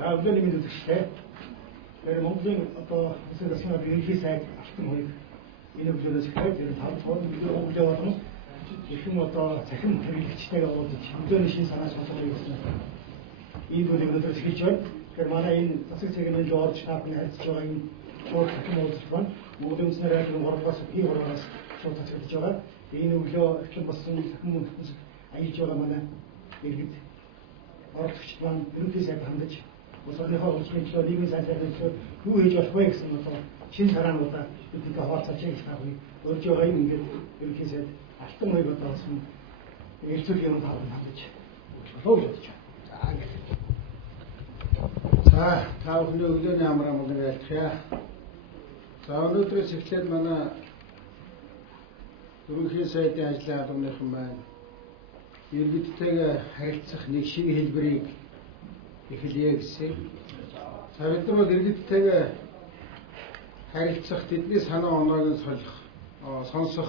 За өглөөний мэнд үзэгчтэй. Тэгэхээр Монголын одоо хэсэг засгийн ерөнхий сайд алтан хоёрыг энэ өглөөнөөс эхлээд энэ 5 цоон өглөө болон ихэнх одоо цахим хэрэглэгчтэйгээ уулзаж өглөөний шин санаа сонсгоё гэсэн ийм зүйлийг өнөөдөр эхэлж байна. Тэгэхээр манай энэ засаг цэгийн орж таахны харьцаж байгаа энэ шууд цахим уулзалт байна. Монголын үндэсний радионы 3-аас P3-аас шууд цацагдж байгаа. Энэ өглөө эхлэн болсон цахим үндэс аялж байгаа манай иргэд оролцогчд маань ерөнхий сайд хандаж улс орныхоо хөгжлийн төлөө нийгмийн сайн сайхны төлөө юу хийж болох вэ гэсэн одоо шинэ тараануудаа бидэнтэй хуваалцаж хийж таахыг урьж байгаа юм. Ингээд ерөнхий сайд алтан хоёрыг одоо болсон эрсдэл юм таавал хандаж болов гэж байна. За та бүхэн өглөөний амраа мөн айлтгая. За өнөөдрөөс эхлээд манай ерөнхий сайдын ажлын албаныхан маань иргэдтэйгээ харилцах нэг шинэ хэлбэрийг эхэлье гэсэн. За бид нар бол иргэдтэйгээ харилцах, тэдний санаа оноог нь сонсох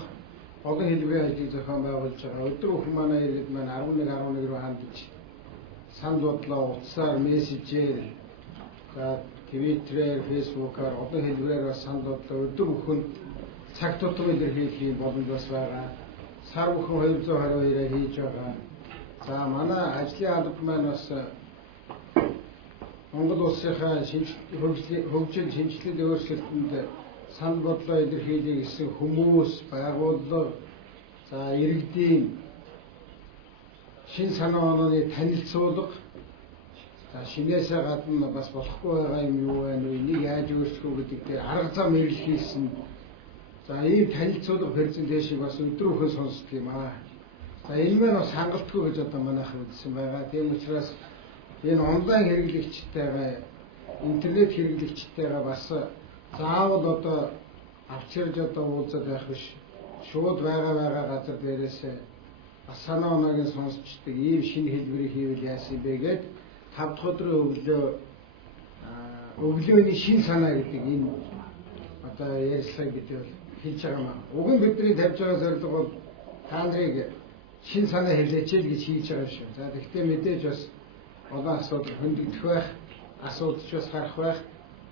олон хэлбэрийн ажлыг зохион байгуулж байгаа. Өдөр бүхэн манай иргэд маань 11 руу хандж санал бодлоо утсаар, мессежээр, за Твиттерээр, Фэйсбүүкээр олон хэлбэрээр бас санал бодлоо өдөр бүхэн цаг тутам илэрхийлэх боломж бас байгаа. Сар бүхэн 222-аа хийж байгаа. За манай ажлын алба маань бас Монгол улсынхаа хөгжил, шинжилгээд өөрчлөлтөнд санал бодлоо илэрхийлэх гэсэн хүмүүс, байгууллага, за иргэдийн шин санаа онооны танилцуулга, за шинээсээ гадна бас болохгүй байгаа юм юу вэ? Энийг яаж өөрчлөх вэ гэдэг дээр арга зам нэрлэхийсэн. За ийм танилцуулга презентацийг бас өдөр бүхэн сонсдог юм аа. За энэ маань бас хангалтгүй гэж одоо манайхан үзсэн байгаа. Тийм учраас энэ онлайн хэрэглэгчтэйгээ, интернет хэрэглэгчтэйгээ бас заавал одоо авчирж одоо уулзаад байх биш. Шууд байгаа газар дээрээс бас санаа оноог нь сонсчдаг ийм шинэ хэлбэрийг хийвэл яасан бэ гэд 5 дахь өдрийн өглөөний шинэ санаа гэдэг энэ одоо ярьцлагыг бид хийж байгаа юм. Уг нь бидний тавьж байгаа зорилго бол та нарыг шин санаа хэлээч л гэж хийж байгаа шүү. За тэгвэл мэдээж бас олон асуудал хөндөгдөх байх, асуудалч бас гарах байх.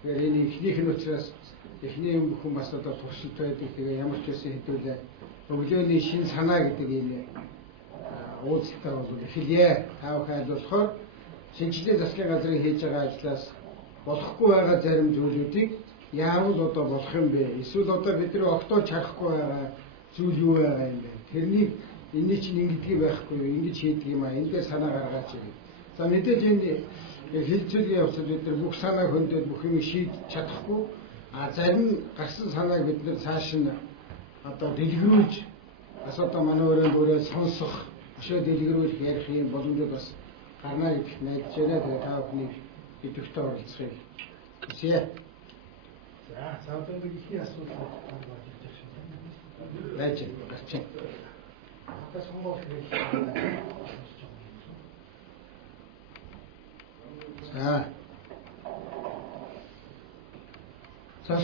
Тэгэхээр энэ ихнийх нь учраас эхний юм бүхэн бас одоо туршилт байдаг. Тэгээ ямар ч байсан хэдүүлээ өглөөний шин санаа гэдэг энэ уулзалтаа бол эхэлье. Та бүхэн болохоор шинжилгээ засгийн газрын хийж байгаа ажлаас болохгүй байгаа зарим зүйлүүдийг яавал одоо болох юм бэ? Эсвэл одоо бидний огтоо чарахгүй байгаа зүйл юу байгаа юм бэ? Тэрнийг энэ чинь ингэдэг байхгүй, ингэж хийдэг юм аа. Эндээ санаа гаргаач гэдэг. За мэдээж энэ хилцүүлгийн явцад бид нар бүх санааг хөндөд бүх юм шийдэж чадахгүй. Зарим гарсан санааг бид нар цааш нь одоо дэлгэрүүлж бас одоо манай өөрөө сонсох, өшөө дэлгэрүүлэх ярих юм боломжууд бас гарна гэж найдаж байна. Тэгээ та бүхнийг идэвхтэй оролцохыг хүсье. За одоо ихний асуудал гарч ирж байна. Байж гарчин. Одоо сонгуул хэрэг. За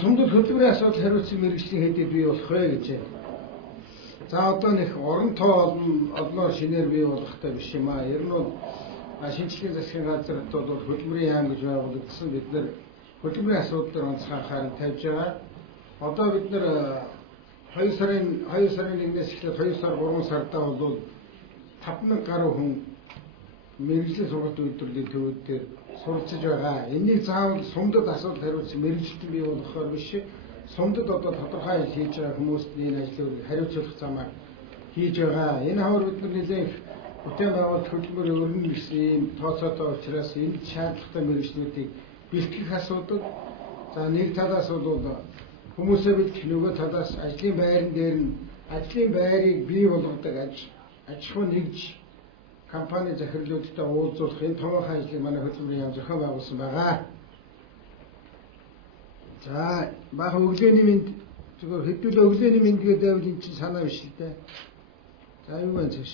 сумдад хөдөлмөрийн асуудал хариуцсан мэргэжлийн хэдий бий болох вэ гэж. За одоо нэг орон тоо олноор шинээр бий болохтой биш юм аа. Ер нь бол шинжилгээ засгийн газарт бол хөдөлмөрийн яам гэж байгуулагдсан. Бид нар хөдөлмөрийн асуудлаар онцгой анхаарал тавьж байгаа. Одоо бид нар 2 сарын 1-ээс эхлээд 2 сар 3 сардаа бол 5000 гаруй хүн мэргэжлийн сургалт үйлдвэрлэлийн төвүүд дээр суралцж байгаа. Энийг заавал сумдад асуудал хариуцсан мэргэжилтэн бий болохоор биш. Сумдад одоо тодорхой ажил хийж байгаа хүмүүст энэ ажлыг хариуцлах замаар хийж байгаа. Энэ хавар бид нар нэлээх бүтээн байгуулалт хөдөлмөр өрнө гэсэн ийм тооцоотой учраас энэ шаардлагатай мэргэжлүүдийг бэлтгэх асуудал. За нэг талаас бол хүмүүсээ бэлтгэх, нөгөө талаас ажлын байран дээр нь ажлын байрыг бий болгодог аж ахуй нэгж компани захирлуудтай уулзуулах энэ томоохон ажлыг манай хөдөлмөрийн яам зохион байгуулсан байгаа. За бага өглөөний мэнд зүгээр хэдүүлээ өглөөний мэнд гэдэг байвал энэ чинь санаа биш л дээ. За юу вэ цааш?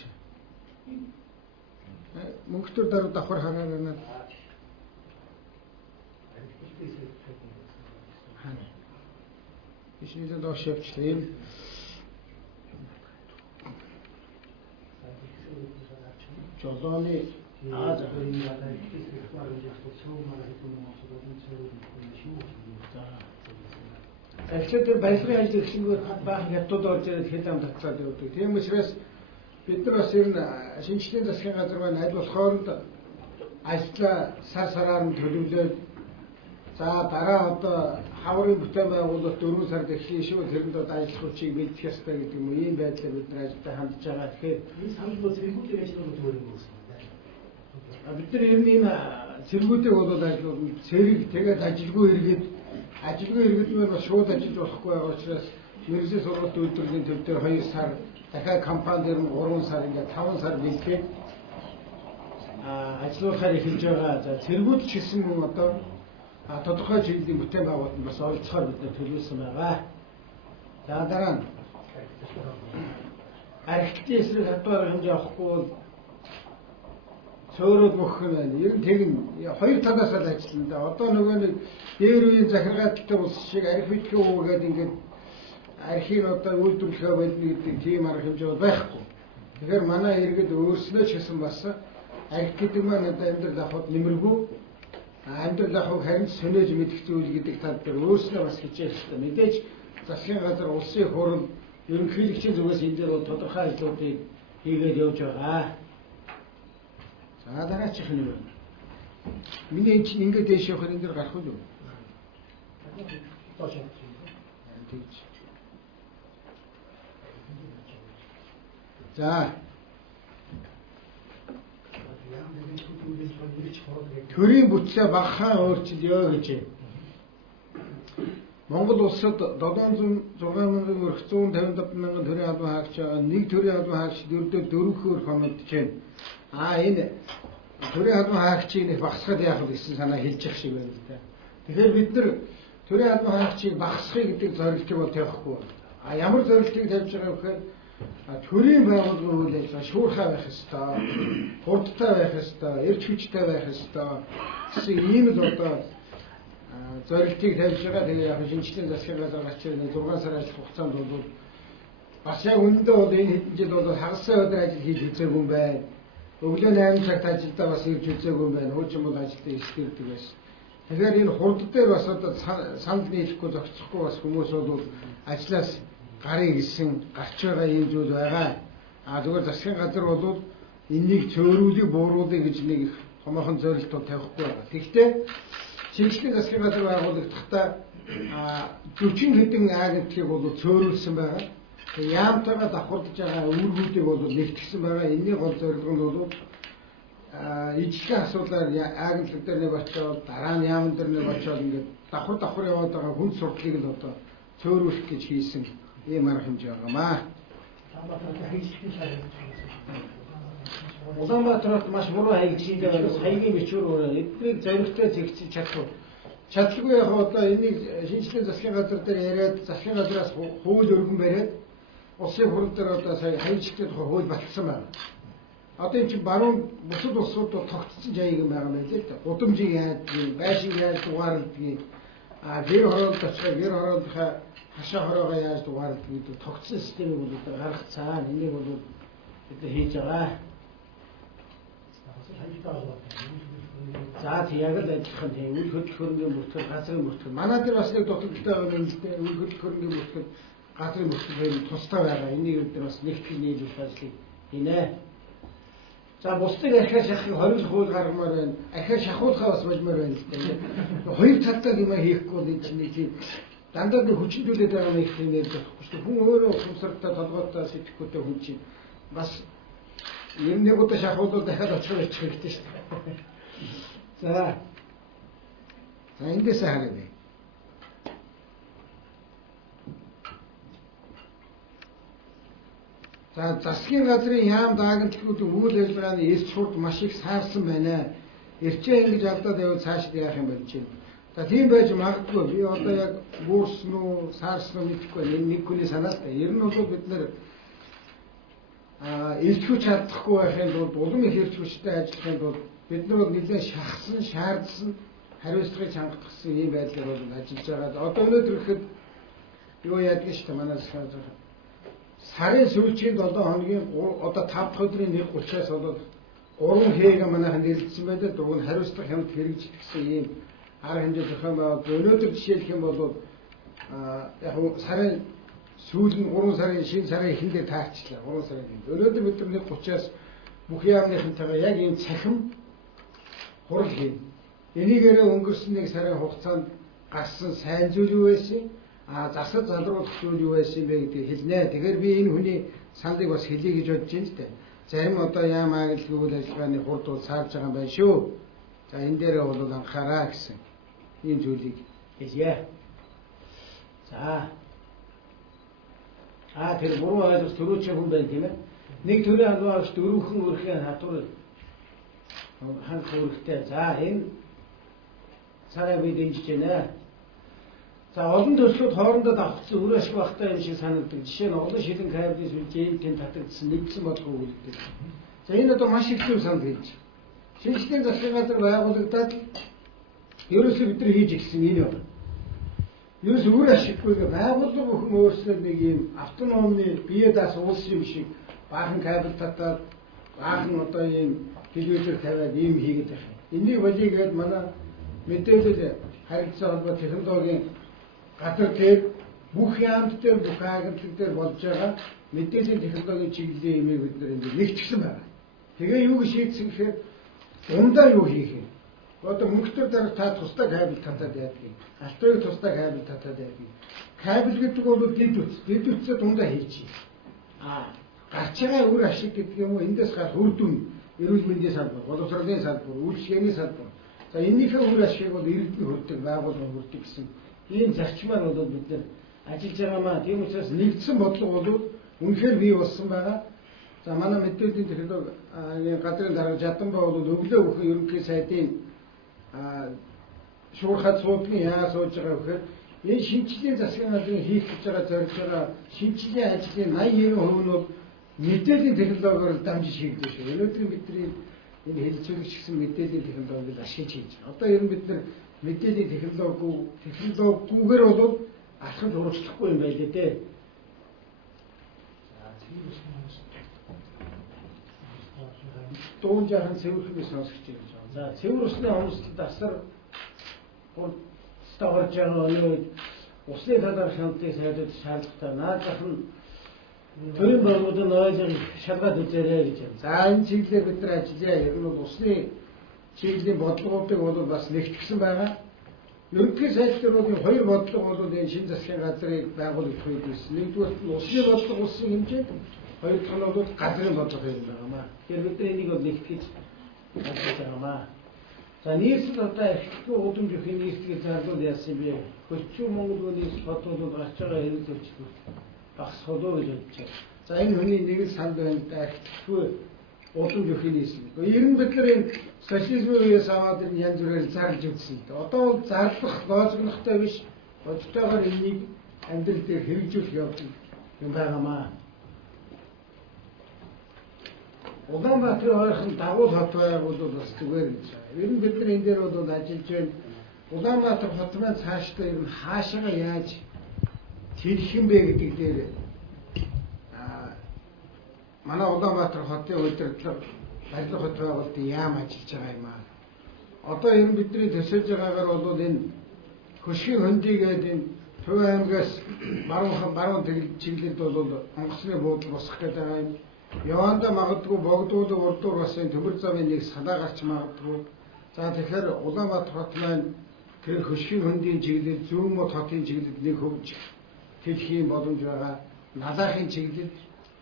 Мөнгөтөр даруй давхар хараарна. Биш нэлээд доош явчихлаа юм. Жолооны Аз ахын гадаа их их баруун явах суу мараа ажлын дээр барилгын ажил эхлэнгүүт баахан хятад орж ирээд хэд ам татцаад явдаг. Тийм учраас бид нар бас ер нь шинжлэлийн засгийн газар маань аль болохоор ажлаа сар сараар нь төлөвлөөд за дараа одоо хаврын бүтээн байгуулалт 4 сард эхлэе шүү. Тэрэнд одоо ажиллах хүчийг бэлдэх ёстой гэдэг юм уу? Ийм байдлаар бид нар ажилдаа хандж байгаа. Тэгэхээр Энэ санал бол зэрэгүүдийн ажлууд зүгээр юм уу? бид нар ер нь энэ цэргүүдийг бол ажлууд цэрэг тэгээд ажилгүй иргэд нь бас шууд ажиллаж болохгүй байгаа учраас мэргэжлийн сургалт үйлдвэрлэлийн төв дээр 2 сар дахиад компани дээр нь 3 сар ингээд 5 сар бэлдээд ажлуудаар эхэлж байгаа. За цэргүүд ч гэсэн одоо тодорхой чиглэлийн бүтээн байгуулалтанд бас оролцохоор бид нар төлөвлөсөн байгаа. За дараа нь архитектийн эсрэг хадгалах хэмжээ авахгүй бол цөөрөд мөх юм байна. Ер нь тэгнь хоёр талаас л ажиллана да. Одоо нөгөө нэг дээр үеийн захиргааталтай улс шиг архи битгий уугаад ингээд архийг одоо үйлдвэрлэхээ болно гэдэг тийм арга хэмжээ бол байхгүй. Тэгэхээр манай иргэд өөрснөө ч гэсэн бас архи гэдэг маань одоо амьдрал авахд нэмэргүй амьдрал авах харин сонирж мэдэх зүйл гэдэг тал дээр өөрснөө бас хичээх хэрэгтэй. Мэдээж засгийн газар улсын хурал ерөнхийлөгчийн зүгээс энэ дээр бол тодорхой ажлуудыг хийгээд явж байгаа. За дараачих нь юу вэ? Миний энэ чинь ингээд дэш явах энэ дээр гарах уу? Тооч. Тэгж. За. Төрийн бүтцээ багахан өөрчилё гэж. Монгол улсад 706,000 өрх 155,000 төрийн албан хаагч байгаа. Нэг төрийн албан хаагч дөрвөөр хоногдож байна. Энэ төрийн албан хаагчийг нэг багасгах яах вэ гэсэн санаа хэлж явах шиг байна л да. Тэгэхээр бид нар төрийн албан хаагчийг багасгах гэдэг зорилтыг бол тавихгүй. Ямар зорилтыг тавьж байгаа вэ гэхээр төрийн байгууллагын үйл ажиллагаа шуурхай байх ёстой, хурдтай байх ёстой, эрч хүчтэй байх ёстой гэсэн ийм л одоо зорилтыг тавьж байгаа. Тэгээ яг шинжлэлийн засгийн газар гарч ирэх 6 сар ажиллах хугацаанд бол бас яг үнэндээ бол энэ хэдэн жил бол хагас өдөр ажил хийж үзээгүй юм байна. Өглөө 8 цагт ажилдаа бас ирж үзээгүй юм байна. Хуучин бол ажилдаа ирсдэгдэг байсан. Тэгэхээр энэ хурд дээр бас одоо санал нийлэхгүй зохицохгүй бас хүмүүс бол ажлаас гарыг гисэн гарч байгаа юм зүйл байгаа. Зүгээр засгийн газар бол энэнийг цөөрүүлэх, бууруулах гэж нэг их томоохон зорилт тавихгүй байгаа. Гэхдээ шинжлэлийн засгийн газар байгуулагдахдаа 40 хэдэн агентлагийг бол цөөрүүлсэн байгаа. Яамтайгаа давхардж байгаа үүргүүдийг бол нэгтгэсэн байгаа. Энэний гол зорилго нь бол ижлэхэн асуудлаар агентлаг дээр нэг очоод дараа нь яамн дээр нэг очоод ингээд давхар яваад байгаа хүн сурдлыг л одоо цөөрүүлэх гэж хийсэн ийм арга хэмжээ байгаамаа. Улаанбаатарт маш буруу хаягдчихсан байгаа хаягийн бичвэр эднийг зоригтой зэгцэж чадлагүй яг одоо энийг шинжлэлийн засгийн газар дээр яриад засгийн газраас хууль өргөн бариад улсын хурал дээр одоо сая хаягчдын тухай хууль баталсан байна. Одоо энэ чинь баруун бусад улсууд тогтцсон жаяг юм байгаа юм л да. Гудамжийг яадгийг, байшин яаж дугаарлдгийг, гэр хороолт очоо гэр хорооллохоо хашаа хороогоо яаж дугаарлдгийг тогтсон системийг бол одоо гаргах цаана энийг бол бид хийж байгаа. За яг л ажиллах нь тийм үйл хөдлөхөрнгийн бүртгэл, газрын бүртгэл. Манай дээр бас нэг дутагдaltaй байгаа юм л дээ. Үйл хөдлөхөрнгийн бүртгэл, газрын бүртгэл тустай байгаа. Энийг бид нар бас нэгтгэж нийлүүлэх ажлыг хийнэ. За бусдыг ахиа шахахыг хориглох хууль гаргамаар байна. Ахиа шахуулахаа бас болмоор байна л дээ. Хоёр талтай юм хийхгүй бол энэ чинь нэг тийм дандаа нэг хүчнүүлээд байгаа юм их юм ярьж болохгүй шүү дээ. Хүн өөрөө ухамсартай толгойтой сэтгэхүйтэй хүн чинь бас нэг удаа шахуулбал дахиад очих хэрэгтэй шүү дээ. За эндээс харъя. За засгийн газрын яам даагентлагуудын үйл ажиллагааны эрч хурд маш их саарсан байна. Эрчээ ингэж алдаад яваад цаашд яах юм болж байна. За тийм байж магадгүй. Би одоо яг буурсан уу, саарсан уу мэдэхгүй байна. Энэ нэг хүний санаатай. Ер нь бол бид нэр эрч хүч чадахгүй байхын тулд улам их эрч хүчтэй ажиллахын тулд бид нар бол нэлээд шахсан, шаардсан, хариуцлагыг хангахсан ийм байдлаар бол ажиллаж байгаа. Одоо өнөөдөр ихэд юу яадаг шүү дээ манай засгийн газар. Сарын сүүлчийн 7 хоногийн одоо 5 дахь өдрийн 1:30-аас болоод 3 хээг манайхан нэлдсэн байдаг. Дуг нь хариуцлага хямд хэрэгжих гэсэн ийм арга хэмжээ зохион байгуулалт. Өнөөдөр жишээлх юм бол яг сарын сүүл нь 3 сарын шинэ сарын эхэндээ таарчлаа. 3 сарын эхэнд. Өнөөдөр бид нар 30-аас бүх яамныхантайгаа яг ийм цахим хурал хийн. Энийгээрээ өнгөрсөн 1 сарын хугацаанд гарсан сайн зүйл юу байсан? Засаг залруулах зүйл юу байсан бэ гэдгийг хэлнэ. Тэгэхээр би энэ хүний саналыг бас хэлье гэж бодож байна л дээ. Зарим одоо яам ааглалгүй үйл ажиллагааны хурд бол саарж байгаа юм байна шүү. За энэ дээрээ бол анхаараа гэсэн ийм зүйлийг хэлье. За. Тэр буруу ойлгож төрөөч хүн байна тийм ээ. Нэг төрийн албаагч дөрвөн өрхийн хатур ханх үүрэгтэй. За энэ цагаа би дэмжиж байна. За олон төслүүд хоорондоо давхцсан үр ашиг багтаа юм шиг санагддаг. Жишээ нь олон шилэн кабель сүлжээ тэнд татагдсан нэгдсэн бодлого үлддэг. За энэ одоо маш их зүйл санал хэлж. Шинжлэлийн засгийн газар байгуулагдаад ерөөсөө бид нар хийж ирсэн энэ байна. Ерөөс үр ашиггүй байгууллага бүхэн өөрсдөө нэг юм автономи бие даas уус юм шиг баахан кабель татаад баахан одоо ийм телевизээр тавиад ийм хийгээд байна. Энийг болигээд манай мэдээлэл харилцаа холбоо технологийн газар дээр бүх яамд дээр бүх агентлаг дээр болж байгаа мэдээллийн технологийн чиглэлийн имийг бид нар энд нэгтгэсэн байна. Тэгээ юу шийдсэн гэхээр дундаа юу хийх юм? Одоо мөнгөтөр дараа та тусдаа кабель татаад яадаг. Алтыг тусдаа кабель татаад яадаг. Кабель гэдэг бол дэд үтсээ дундаа хийчих. Гарч байгаа үр ашиг гэдэг юм уу? Эндээс гарах үр дүн, эрүүл мэндийн салбар, боловсролын салбар, үйлчлэгээний салбар. За энийхээ үр ашигыг бол иргэдийн хүрдэг, байгууллага хүрдэг гэсэн ийм зарчмаар бол бид нар ажиллаж байгаамаа. Тийм учраас нэгдсэн бодлого бол үнэхээр бий болсон байгаа. За манай мэдээллийн технологи газрын дарга Жаданбай бол өглөө бүхэн ерөнхий сайдын шуурхад суудгийн яа сууж байгаа вэхээр энэ шинжлэлийн засгийн газрын хийх гэж байгаа зорилж байгаа шинжлэлийн ажлын 80% нь бол мэдээллийн технологиор дамжиж хийгдэж шүү. Өнөөдөр бидний энэ хэлцүүлэгч гэсэн мэдээллийн технологиг ашиглаж хийж байгаа. Одоо ер нь бид нар мэдээллийн технологигээр бол алхаж урагшлахгүй юм байлээ дээ. Дуун жаахан цэвэрхний сонсогч юм байна. За цэвэр усны хомсдолд асар стогорж байгаа өнөө усны талаар шаналлыг сайжруулах шаардлагатай. Наадах нь төрийн байгууллагын ойлгох шалгаад үзээрэй гэж байна. За энэ чиглэлээр бид нар ажиллая. Ер нь бол усны чиглэлийн бодлогоодыг бол бас нэгтгэсэн байгаа. Ерөнхий сайд дээр бол хоёр бодлого бол энэ шинэ засгийн газрыг байгуулах үед байсан. Нэгдүгээр нь усны бодлого улсын хэмжээнд, хоёр дахь нь бол газрын бодлого юм байна. Тэгэхээр бид нар энийг бол нэгтгэж ажиллаж байгаамаа. За нийслэл одоо архитектур удамж өгөх нийслэгийг зарлуул яасан бэ? Хөлчүү Монгол үндэс бодлого гарч байгаа хэрэг төвчлөл багсах уу гэж бодож байна. За энэ хүний нэг л санд байна да архитектур удамж өгөх нийслэл. Ер нь бид нар энэ социализмын үеэс аваад энэ янз бүрээр зарлж үзсэн. Одоо бол зарлах лозунгтай биш, бодтойгоор энийг амьдрал дээр хэрэгжүүлэх явдал юм байгаамаа. Улаанбаатарын ойрхон дагуул хот байгуул бас зүгээр гэж байна. Ер нь бид нар энэ дээр бол ажиллаж байна. Улаанбаатар хот маань цаашдаа ер нь хаашаа яаж тэрх юм бэ гэдэг дээр манай Улаанбаатар хотын удирдлага барилга хот байгуулалтын яам ажиллаж байгаа юм аа. Одоо ер нь бидний төсөөлж байгаагаар бол энэ хөшгийн хөндийгээд энэ Төв аймгаас баруун чиглэлд бол онгоцны буудлага босох гэдэг байгаа юм. Яванда магадгүй богдуулаг урдуур бас энэ төмөр замын нэг салаа гарч магадгүй. За тэгэхээр Улаанбаатар хот маань тэр хөшгийн хөндийн чиглэл, Зүүнмот хотын чиглэлд нэг хөвж тэлхийн боломж байгаа. Налаахын чиглэлд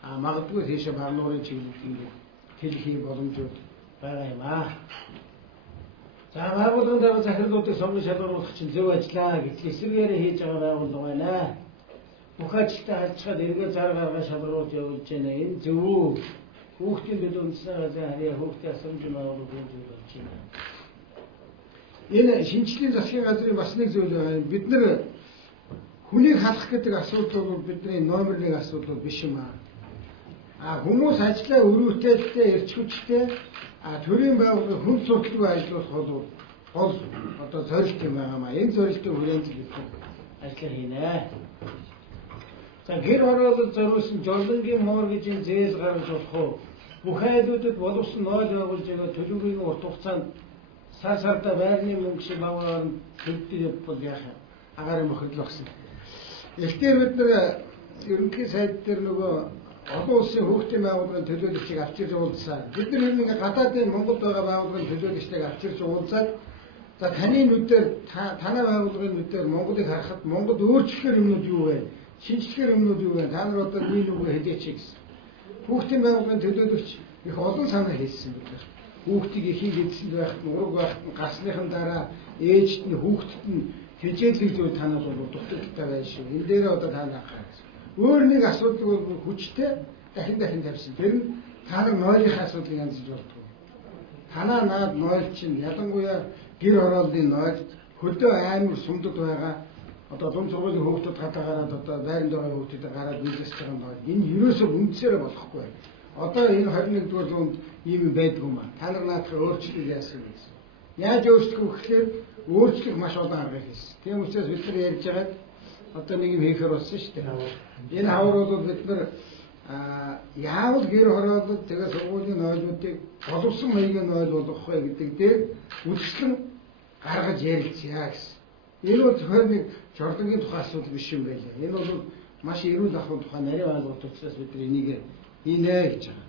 магадгүй тийшээ Барнуурын чиглэлд ингээд тэлхийн боломжууд байгаа юм аа. За байгууллагын дараа захирлуудыг сомны шалгаруулах чинь зөв ажиллаа гэтэл эсвэргээрээ хийж байгаа байгууллага байна. Бүх ажилтаа хайлтгаад эргээ зар гаргаа шалгаруулж явуулж байна. Энэ зөв үү? Хүүхдийн төлөө үндэсний газрын харьяа хүүхдийн асуумжийн байгууллагын зүйл болж байна. Энэ шинжлэлийн засгийн газрын бас нэг зүйл байна. Бид нар хүнийг халах гэдэг асуудал бол бидний номер 1 асуудал биш юм аа. Хүмүүс ажиллаа өрөвтэй, эрч хүчтэй төрийн байгууллагын хүн сурталчилгаа ажиллуулах бол гол одоо зорилт юм байгаамаа. Энэ зорилтын хүрээнд бид ажиллаа хийнэ. За гэр хороолол зориулсан жолонгийн моргижийн зээл гаргаж болох уу? Бүх айлуудад боловсон нойл байгуулж байгаа төлөвлөгийн урт хугацаанд сар сарда байрны мөнгө шиг багваар төлөвлөлт бол яах агарын мохирлогсон. Эхлээд бид нэр ерөнхий сайд дээр нөгөө олон улсын хүүхдийн байгууллагын төлөөлөгчийг авчирж уулзсан. Бид нар нэг гадаадын Монголд байгаа байгууллагын төлөөлөгчдийг авчирж уулзаад за таны нүдээр танай байгууллагын нүдээр Монголыг харахад Монгол өөрчлөхөр юмнууд юу вэ? Шинжлэхэр юмнууд юу вэ? Та нар одоо нэг үгээ хэлээч гэсэн. Хүүхдийн байгууллагын төлөөлөгч их олон санаа хэлсэн бид нар. Хүүхдийг ихийг эзэлж байхад нь ураг байхад нь гарсныхан дараа ээжт нь хүүхдэд нь хижээлэг зүйл танаас бол дутагдaltaй байх шүү. Энэ дээр одоо та анхаарах. Өөр нэг асуудал бол хүчтэй дахин тавьсан. Тэр нь та нар нойлынхаа асуудлыг янзлж болтгоо. Танаа наад нойл чинь ялангуяа гэр хорооллын нойл хөдөө амар сумдад байгаа. Одоо дунд сургуулийн хүүхдүүд гадаа гараад одоо байранд байгаа хүүхдүүд гараад бизнес хийж байгаа нойл. Энэ юусоо үнцээрээ болохгүй. Одоо энэ 21-р зуунд ийм байдгүй маа. Та нар наадах өөрчлөлт яасан гэсэн. Яаж өөрчлөх вэ гэхээр өөрчлөх маш олон арга хийсэн. Тийм учраас бид нар ярьж байгаад одоо нэг юм хийхээр болсон шүү дээ. Энэ хавар бол бид нар яавал гэр хороолол тэгээ сургуулийн нойлуудыг боловсон маягийн нойл болгох вэ гэдэг дээр үлдсэн гаргаж ярилцъя гэсэн. Энэ бол зөвхөн нэг жордонгийн тухай асуудал биш юм байлаа. Энэ бол маш эрүүл ахуйн тухай нарийн ойлголт учраас бид нар энийг хийнэ гэж байгаа.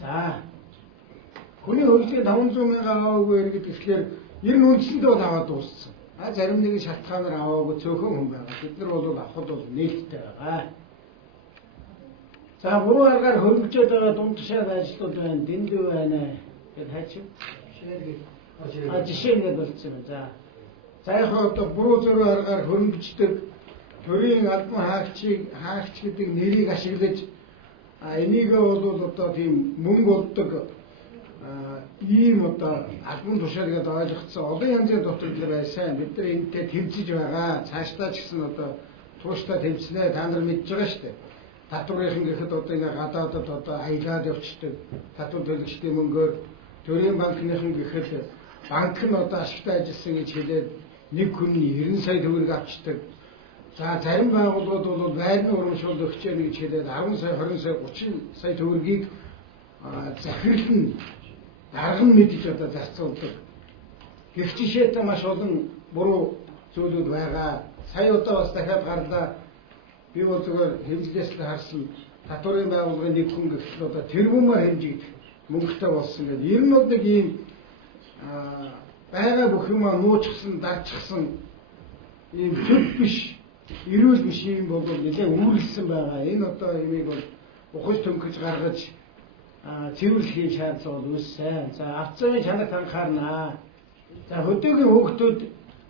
За. Хүний хөгжлийн 500 мянган аваагүй иргэд гэхлээр ер нь үндсэндээ бол аваад дууссан. Зарим нэгэн шалтгаанаар аваагүй цөөхөн хүн байгаа. Бид нар бол авахд бол нээлттэй байгаа. За буруу аргаар хөрвүүлж байгаа дунд тушаал ажлууд байна, дэндүү байна гэд хайчих. Жишээ нэг болчихсон байна. За яг одоо буруу зөрүү аргаар хөрвүүлждэг төрийн албан хаагч гэдэг нэрийг ашиглаж энийгээ бол одоо тийм мөнгө олдог ийм одоо албан тушаал гэдэг ойлгогдсон олон янзын дутагдал байсан. Бид нар энэтэй тэмцэж байгаа. Цаашдаа ч гэсэн одоо тууштай тэмцэнэ. Та нар мэдж байгаа шүү дээ. Татврын гэхэд одоо энэ гадаадад одоо аялаад явчихдаг. Татвар төлөгчдийн мөнгөөр төрийн банкныхан гэхэд банк нь одоо ашигтай ажилласан гэж хэлээд нэг хүний 90 сая төгрөг авчдаг. За зарим байгууллагууд бол байрны урамшуул өгчээ гэж хэлээд 10 сая, 20 сая, 30 сая төгрөгийг захирлан дарга нь мэдж одоо зарцуулдаг. Гэх жишээтэй маш олон буруу зүйлүүд байгаа. Сая удаа бас дахиад гарлаа. Би бол зөвхөн хэвлэлээс л харсан татврын байгууллагын нэг хүн гэхэл одоо тэрбумаа хэмжигдэх мөнгөтэй болсон гэдэг. Ер нь бол нэг ийм байгаа бүх юмаа нууцсан, дарчихсан ийм зөв биш, эрүүл биш юм бол нэлээд үүрэлсэн байгаа. Энэ одоо юмыг бол ухаж төнгөж гаргаж цэвэрлэхийн шаардлага бол үүссэн. За авцсан чанарт анхаарнаа. За хөдөөгийн хүүхдүүд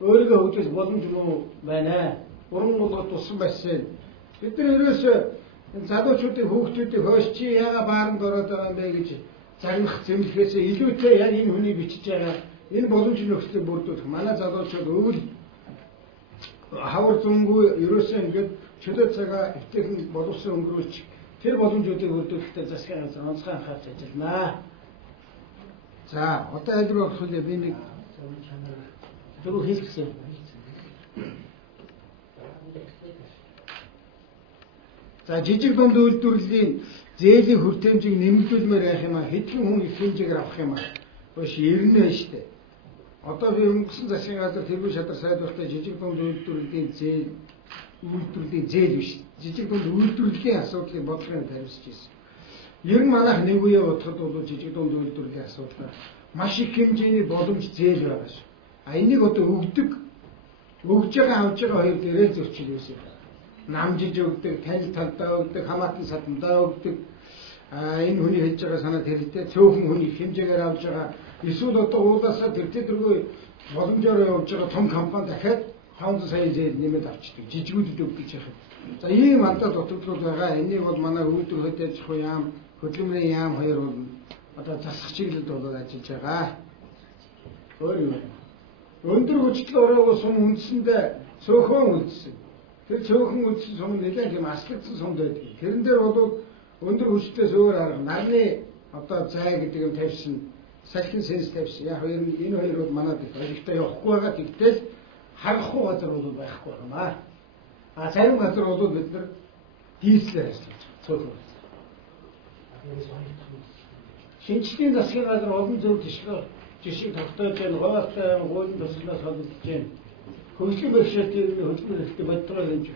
өөрийгөө хөгжүүлэх боломж муу байна. Уран болгоод туссан байсан. Бид нар ерөөсөө энэ залуучуудын хүүхдүүдийг хойш чи яага бааранд ороод байгаа юм бэ гэж загнах зэмлэхээс илүүтэй яг энэ хүний бичиж байгаа энэ боломж нөхцөлийг бүрдүүлэх. Манай залуучууд өвөл хавар зөнгөө ерөөсөө ингээд чөлөө цагаа эвтэйхэн боловсон өнгөрүүлж тэр боломжуудыг бүрдүүлэхдээ засгийн газар онцгой анхаарч ажилланаа. За одоо аль руу орох вэ? Би нэг дөрөв хэлсэн. За жижиг дунд үйлдвэрлэлийн зээлийн хүртээмжийг нэмэгдүүлмээр байх юм а хэдхэн хүн их хэмжээгээр авах юм а биш ирнэ штэ. Одоо би өнгөрсөн засгийн газар тэргүүр шадар сайдвартай жижиг дунд үйлдвэрлэлийн зээл биш. Жижиг дунд үйлдвэрлэлийн асуудлыг бодлогын тавьсаж ирсэн. Ер нь манайх нэг үе бодоход бол жижиг дунд үйлдвэрлэлийн асуудал маш их хэмжээний боломж зээл байгаа шүү. Энийг одоо өгж байгаа авж байгаа хоёр дээрээ зөрчил үүсэж байна. Намжиж өгдөг, танил талдаа өгдөг, хамаатан садандаа өгдөг. Энэ хүний хэлж байгаа санаа тэрэлтэй цөөхөн хүний хэмжээгээр авж байгаа. Эсвэл одоо уулаасаа тэртэргүй боломжоор явж байгаа том компани дахиад 500 сая зээл нэмээд авчдаг. Жижигүүдэд өгдөг яхад. За ийм андаа дутагдлууд байгаа. Энийг бол манай үйлдвэр хөт аж ахуй яам, хөдөлмөрийн яам хоёр бол одоо засах чиглэлд болоод ажиллаж байгаа. Өөр юм. Өндөр хүчтэй ороогүй сум үндсэндээ цөөхөн үлдсэн. Тэр цөөхөн үлдсэн сум нэлээд тийм аслагдсан сум байдаг. Тэрэн дээр бол өндөр хүчтэй зөөр арга нарны одоо зай гэдэг юм тавьсан, салхин сэнс тавьсан. Яг энэ хоёр бол манад их ажигтай явахгүй байгаа. Тэгтэл харахгүй газар бол байхгүй байна. Зарим газар бол бид нар дийлслээр ажиллаж байгаа. Цөөхөн. Шинжлэлийн засгийн газар олон зөв жишг тогтоож байна. Хуваалцаа гойн тусгаас холбогдож байна. хөгжлийн бэрхшээлтэй хөдөлмөр хэрэгтэй бодтойгоо хэмж.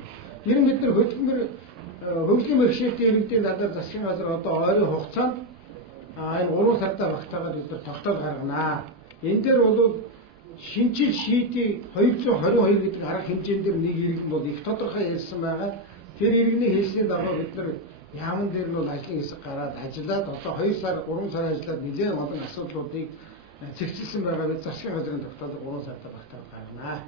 Тэр бид нар хөгжлийн бэрхшээлтэй иргэдийн надад засгийн газар одоо ойрын хугацаанд энэ 3 сартаа багтаагаад бид нар тогтоол гарганаа. Энэ дээр бол шинжил шийдий 222 гэдэг арга хэмжээнд дээр нэг иргэн бол их тодорхой ярьсан байгаа. Тэр иргэний хэлсний дагуу бид нар яамн дээр нь бол ажлын хэсэг гараад ажиллаад одоо 2 сар 3 сар ажиллаад нэлээд олон асуудлуудыг цэгцэлсэн байгаа. Бид засгийн газрын тогтоолыг 3 сартаа багтааж гарганаа.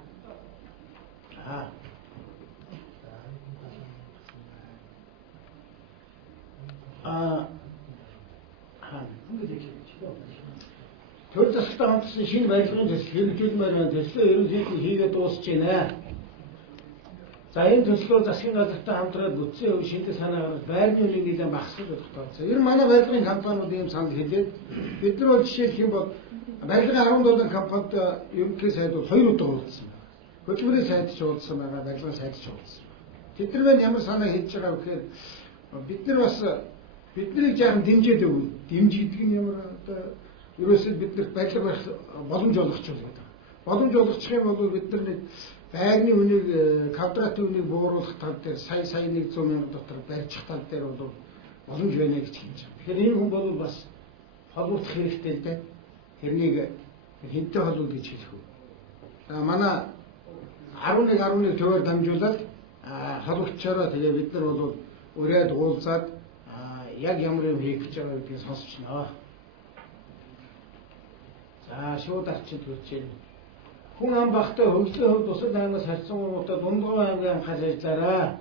Төр засагтай хамтсан шинэ барилгын төсөл хэрэгжүүлмээр байна. Төслөө ерөнхийдөө хийгээд дуусч байна. За энэ төслөө засгийн газартай хамтраад бүтсэн өв шинэ санаа гаргаж байрны үнийг нэлээд багасгах болох тооцоо. Ер нь манай барилгын компаниуд ийм санал хэлээд бид нар бол жишээлх юм бол барилгын 17 компанид ерөнхий сайд бол 2 удаа уулзсан байна. Хөтөлбөрийн сайд ч уулзсан байгаа, барилгын сайд ч уулзсан. Тэд нар маань ямар санаа хэлж байгаа вэ гэхээр бид нар бас биднийг жаахан дэмжиж өгвөл дэмжигдэх нь ямар одоо ерөөсөө бид нар барилга барих боломж олгочих гэдэг. Боломж олгочих юм бол бид нар нэг байрны үнийг квадратын үнийг бууруулах тал дээр сая 100 сая дотор барьчих тал дээр бол боломж байна гэж хэлж байгаа. Тэгэхээр энэ хүн бол бас холбогдох хэрэгтэй л дээ. Тэрнийг хинтээ холбол гэж хэлэх үү. За манай 11 төвөөр дамжуулаад холбогдчороо тэгээ бид нар бол ураад уулзаад яг ямар юм хийх гэж байгаа гэдгийг сонсчихноо. За шууд арчид хүрчээ. Хүн ам багтаа хөгжлийн хувьд бусад аймагаас харьцан гомдоо Дундгой аймгийн анхаарал ажиллаарай.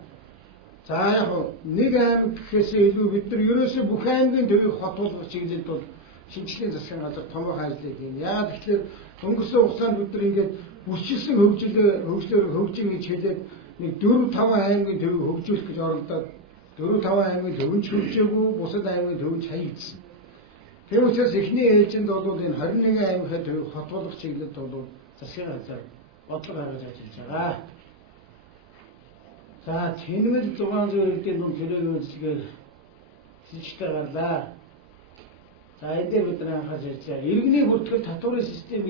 За яг нэг аймаг гэхээсээ илүү бид нар ерөөсөө бүх аймгийн төвийг хотуулах чиглэлд бол шинжлэлийн засгийн газар томоохон ажиллаж байна. Яагаад гэвэл өнгөрсөн хугацаанд бид нар ингээд бүрчилсэн хөгжин гэж хэлээд нэг 4-5 аймгийн төвийг хөгжүүлэх гэж оролдоод 4-5 аймгийн төвөнд хөгжөөгүй бусад аймгийн төвөнд хаягдсан. Тэр учраас эхний ээлжинд бол энэ 21 аймгийн төвийг хотуулах чиглэлд бол засгийн газар бодлого гаргаж ажиллаж байгаа. За тэнмэл 600 иргэдийн дунд төрийн үйлчлэгээр хэсэгтэй гарлаа. За энэ дээр бид анхаарч ажиллаа. Иргэний бүртгэл татварын систем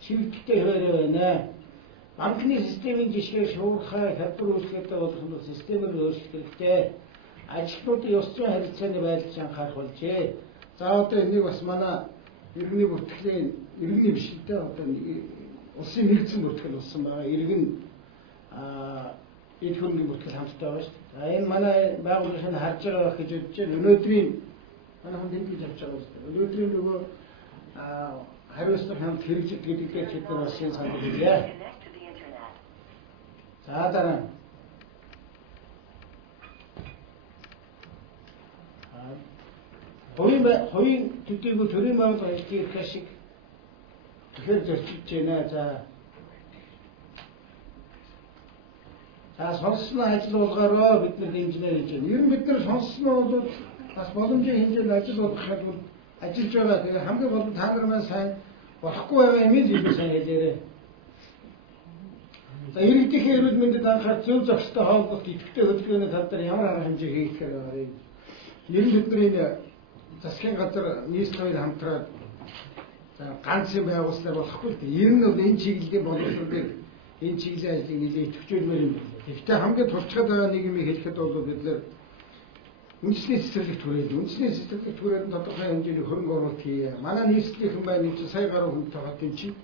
чивэлттэй хуваарай байна. Банкны системийн жишгээр шуурхай хадвар үйлчлэгтэй болох нь системээр өөрчлөлт хэрэгтэй. Ажилтнуудын ёс зүйн харилцааны байдалд анхаарах болжээ. За одоо энийг бас манай иргэний бүртгэлийн иргэний биш л дээ одоо улсын нэгдсэн бүртгэл болсон байгаа. Иргэн эд хөрөнгөний бүртгэл хамттай байгаа шүү дээ. За энэ манай байгууллагын харж байгаа гэж бодож байна. Өнөөдрийн манай хүн тэмдэглэж авч байгаа шүү дээ. Өнөөдрийн нөгөө хариуцлага хамт хэрэгжиж гэдэгт бид нар бас шинэ санал хэлье. За дараа хоёрын төдийгүй төрийн байгууллага ажлын ашиг тэгэхээр зорчиж байна. За сонссон ажил болгоороо бид нар дэмжинэ гэж байна. Ер нь бид нар сонссон бол бас боломжийн хэмжээнд ажил болгохад бол ажиллаж байгаа. Тэгээ хамгийн гол нь та нар маань сайн болохгүй байгаа юм л сайн хэлээрэй. За иргэдийн эрүүл мэндэд анхаарах зөв зохистой хооллолт идэвхтэй хөдөлгөөний тал дээр ямар арга хэмжээ хийх хэрэг. Ер нь бидний засгийн газар нийслэл хамтраад ганц юм байгуулснаар болохгүй л дээ. Ер нь бол энэ чиглэлийн боловсрол дээр энэ чиглэлийн ажлыг нэлээд төвчүүлмээр юм байна. Гэхдээ хамгийн тулчгаад байгаа нэг юм хэлэхэд бол бид нэр үндэсний цэцэрлэг түрээд тодорхой хэмжээний хөрөнгө оруулалт хийе. Манай нийслэлийн байна энэ чинь сая гаруй хүнтэй хот юм чинь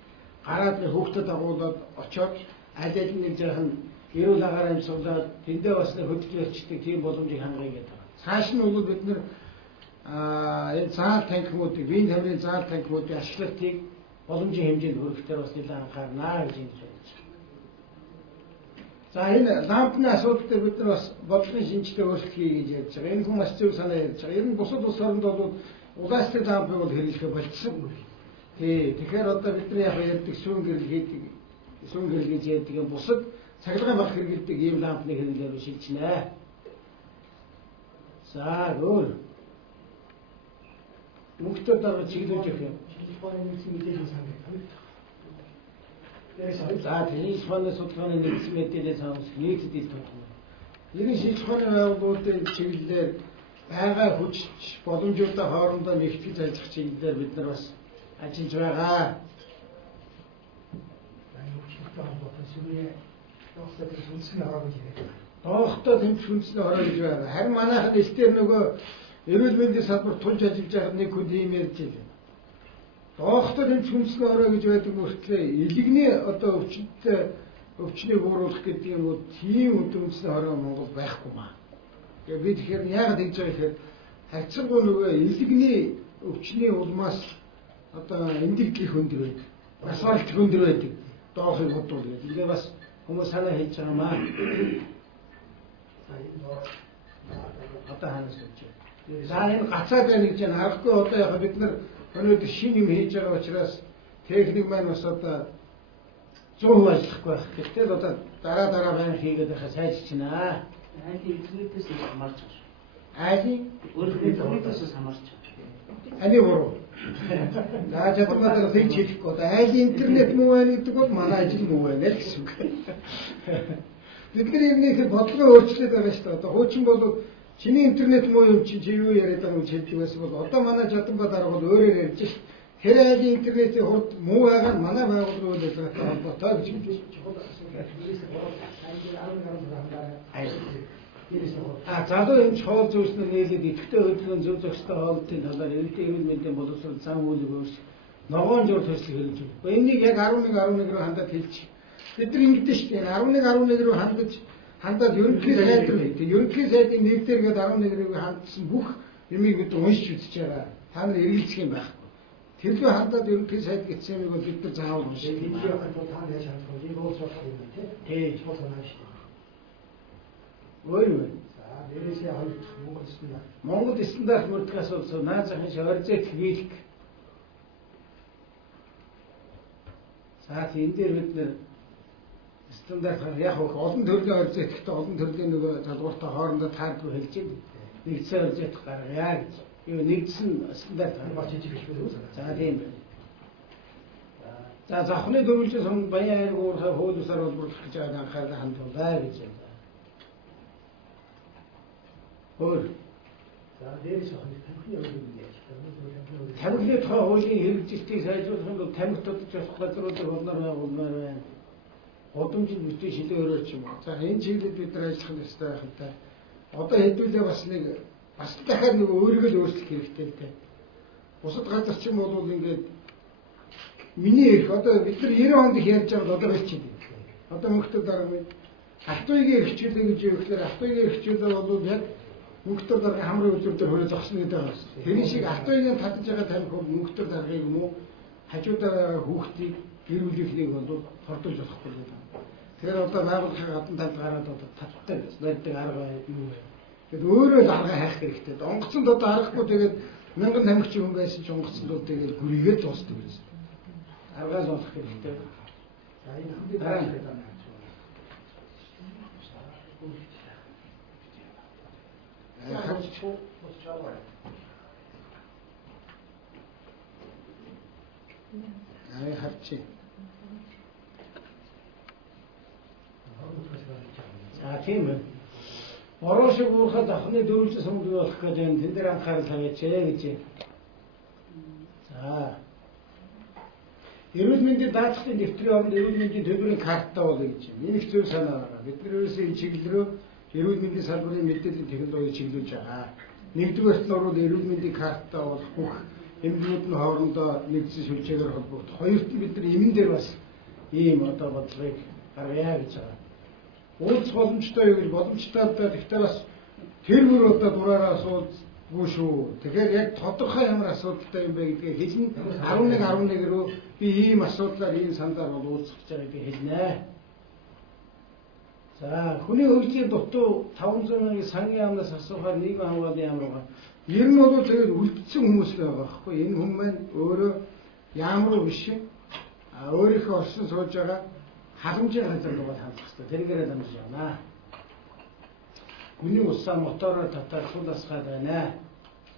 гараад хүүхдэд агуулад очоод аль аль нэг жаахан эрүүл агаар амьсгалаад тэндээ бас хөдөлгөөрчдөг тийм боломжийг хангая гэдэг. Цааш нь бол бид нэр энэ заал танхимуудыг, биеийн тамирын заал танхимуудын ашиглалтыг боломжийн хэмжээнд хүргэхээр бас нэлээд анхаарнаа гэж хэлж байна. За энэ лампны асуудал дээр бид нар бас бодлогын шинжилгээ өөрчлөлт хий гэж ярьж байгаа. Энэ хүн маш зөв санаа ярьж байгаа. Ер нь бусад улс оронд бол улаастай лампыг бол хэрэглэхэ болцсон. Тэгэхээр одоо бид нар яг ярьдаг сүүн гэрэл гэж ярьдаг юм бусад цахилгаан баг хэрэглэдэг ийм лампны хэрэглээр шилжинэ. За өөр мөнгөтэй дараа чиглүүлж явах юм. За тийм фонд судалгааны нэгдсэн мэдээлэл санамж нийтэд тогтно. Иргэн шинжилгээ ухааны байгууллагуудын чиглэлээр байгаа хүч боломжуудаа хоорондоо нэгтгэж ажиллах чиглэлээр бид нар бас ажиллаж байгаа. тэмцвэрээ доохтой үндэсний хороо гэж яриад байна. Доохтой тэмцэх үндэсний хороо гэж байна. Харин манайхан элтээр нөгөө эрүүл мэндийн салбар тулж ажиллаж байхад нэг хүн ийм ярьж байна. Доохтой тэмцэх үндэсний хороо гэж байдаг мөртлөө илэгний одоо өвчнийг бууруулах гэдэг юм уу тийм өдөр үндэсний хороо Монгол байхгүй маа. Тэгээ би тэгэхээр яагаад гэж байгаа гэхээр харьцангуй нөгөө илэгний өвчний улмаас одоо эндэгдэх өндөр байдаг. Асфальт өндөр байдаг. Доохыг бодвол гэдэг. Тэгээ бас хүмүүс санаа хэлж байгаа маа. Одоо ханаас гэж. За энэ гацаад байна гэж байна. Аргагүй одоо яг бид нар өнөөдөр шинэ юм хийж байгаа учраас техник маань бас одоо 100% ажиллахгүй байх. Гэтэл одоо дараа байна хийгээд байхаа сайжирчнаа. Айлын интернетээс хамаарч байгаа шүү. Айлын интернетээс хамаарч байгаа. Ани буруу. За жадмаар тэгж хэлэхгүй. Одоо айлын интернет муу байна гэдэг бол манай ажил муу байна л гэсэн үг. Бидний юмнийх бодлого өөрчлөлт байгаа шүү дээ. Одоо хуучин бол чиний интернет муу юм чи юу яриад байгаа юм хэлдэг байсан бол одоо манай жадмаа дарга бол өөрөөр ярьж ш. Тэр айлын интернетийн хурд муу байгаа нь манай байгууллагын үйл ажиллагаатай холбоотой гэж хэлж байна. Залуу энэ хоол зүйснээр нээлээд идэвхтэй хөдөлгөөн зөв зохистой хоолтын талаар эрүүл мэндийн боловсрол зам үйлийг өөрчлөх ногоон жур төслийг хэлж байна. Энийг яг 11 руу хандаад хэлчих. Бид нар ингэдэж шүү дээ. 11 руу хандаад ерөнхий сайд руу хэлдэг. Ерөнхий сайдын нэр дээр гээд 11 руу хандсан бүх юмыг бид уншиж үзэж байгаа. Та нар эргэлзэх юм байхгүй. Тэрлүү хандаад ерөнхий сайд гэсэн юмыг бид нар заавал уншиж. Энэ яг бол та яаж хандах вэ? Энэ бол цогц юм тийм. Тий. Цогц санаа шүү дээ. Өөр юу вэ? За дээрээсээ хоёр Монгол стандарт. Монгол стандарт мөрдөх асуудал наад захын шорзет хийх. За тийм дээр бид нэр стандарт яг олон төрлийн орзеттэй олон төрлийн нөгөө залгууртай хоорондоо таардгүй хэлж байна. Нэгдсэн орзет гаргая гэж. Юу нэгдсэн стандарт Бас жижиг биш үү? За тийм байна. За завхны дөрвөлжин сонд баян айрг уурхай хууль усаар олборлох гэж байгаа анхаарлаа хандуулаа гэж байна. Өөр. За дээрээс хоног тамхины хуулийг яаж хэлэх вэ? Тамхины тухай хуулийн хэрэгжилтийг сайжруулахын тулд тамхи тодож болох газруудыг болмоор байна. Удамжинд бүтэн шилөөрөө ч юм уу. За энэ чиглэлд бид нар ажиллах ёстой байх юм та. Одоо хэдүүлээ бас дахиад нэг өөрийгөө л өөрчлөх хэрэгтэй л дээ. Бусад газар ч юм бол ингээд миний эрх одоо бид нар 90 онд их ярьж байгаа одоо болчихсон. Одоо мөнгөтэй дараа нь автоигийн эрхчлээ гэж юу гэхээр автоигийн эрхчлээ бол яг мөнгөтэй даргын хамрын үзүүр дээр хөрөө зогсно гэдэг байна. Тэр шиг автоигийн татж байгаа тамхи мөнгөтэй даргыг юм уу хажуудаа хүүхдийг гэр бүлийнхнийг бол хордуулж болохгүй юм. Тэгэхээр одоо байгууллагын гадна талд гараад одоо татдаг байдаг арга юу вэ? Тэгээд өөрөө л арга хайх хэрэгтэй. Онгоцонд одоо аргагүй тэгээд мянган тамхич хүн байсан ч онгоцонд бол тэгээд гүрийгээ дуустдаг гэсэн. Аргаас олох хэрэгтэй. За энэ хамгийн дараа гэдэг байна. Харчи. За тийм ээ. Ороо шиг уурхад ахны дөрвөлжин сонд болох гэдэг энэ тэн дээр анхаарал тавьяачээ гэж. За. Эрүүл мэндийн даатгалын дэвтрийн оронд эрүүл мэндийн төлбөрийн карттай болъё гэж юм. Энэ их зөв санаа байна. Бид нар ерөөсөө энэ чиглэл рүү эрүүл мэндийн салбарын мэдээллийн технологиг чиглүүлж байгаа. Нэгдүгээрт нь орвол эрүүл мэндийн карттай болох бүх эмгэнүүд нь хоорондоо нэгдсэн шүлжээгээр холбогдох. Хоёрт нь бид нар эмэн дээр бас ийм одоо бодлогыг гаргая гэж байгаа. Уулзах боломжтой юу гэж боломжтой одоо гэхдээ бас тэр бүр одоо дураараа асуулгүй шүү. Тэгэхээр яг тодорхой ямар асуудалтай юм бэ гэдгийг хэлнэ. 11 рүү би ийм асуудлаар ийм сандаар бол уулзах гэж байгааг хэлнэ. За хүний хөгжлийн дутуу 500 мянган сангийн яамнаас асуухаар нийгэм хамгааллын яам руугаа. Ер нь бол тэгээд үлдсэн хүмүүс л байгаа байхгүй. Энэ хүмүүс маань өөрөө яам руу биш. Өөрийнхөө оршин сууж байгаа халамжийн газар руугаа хандах хэрэгтэй. Тэргээрээ дамжиж байна. Хүний усаа мотороор татаад сул асгаад байна.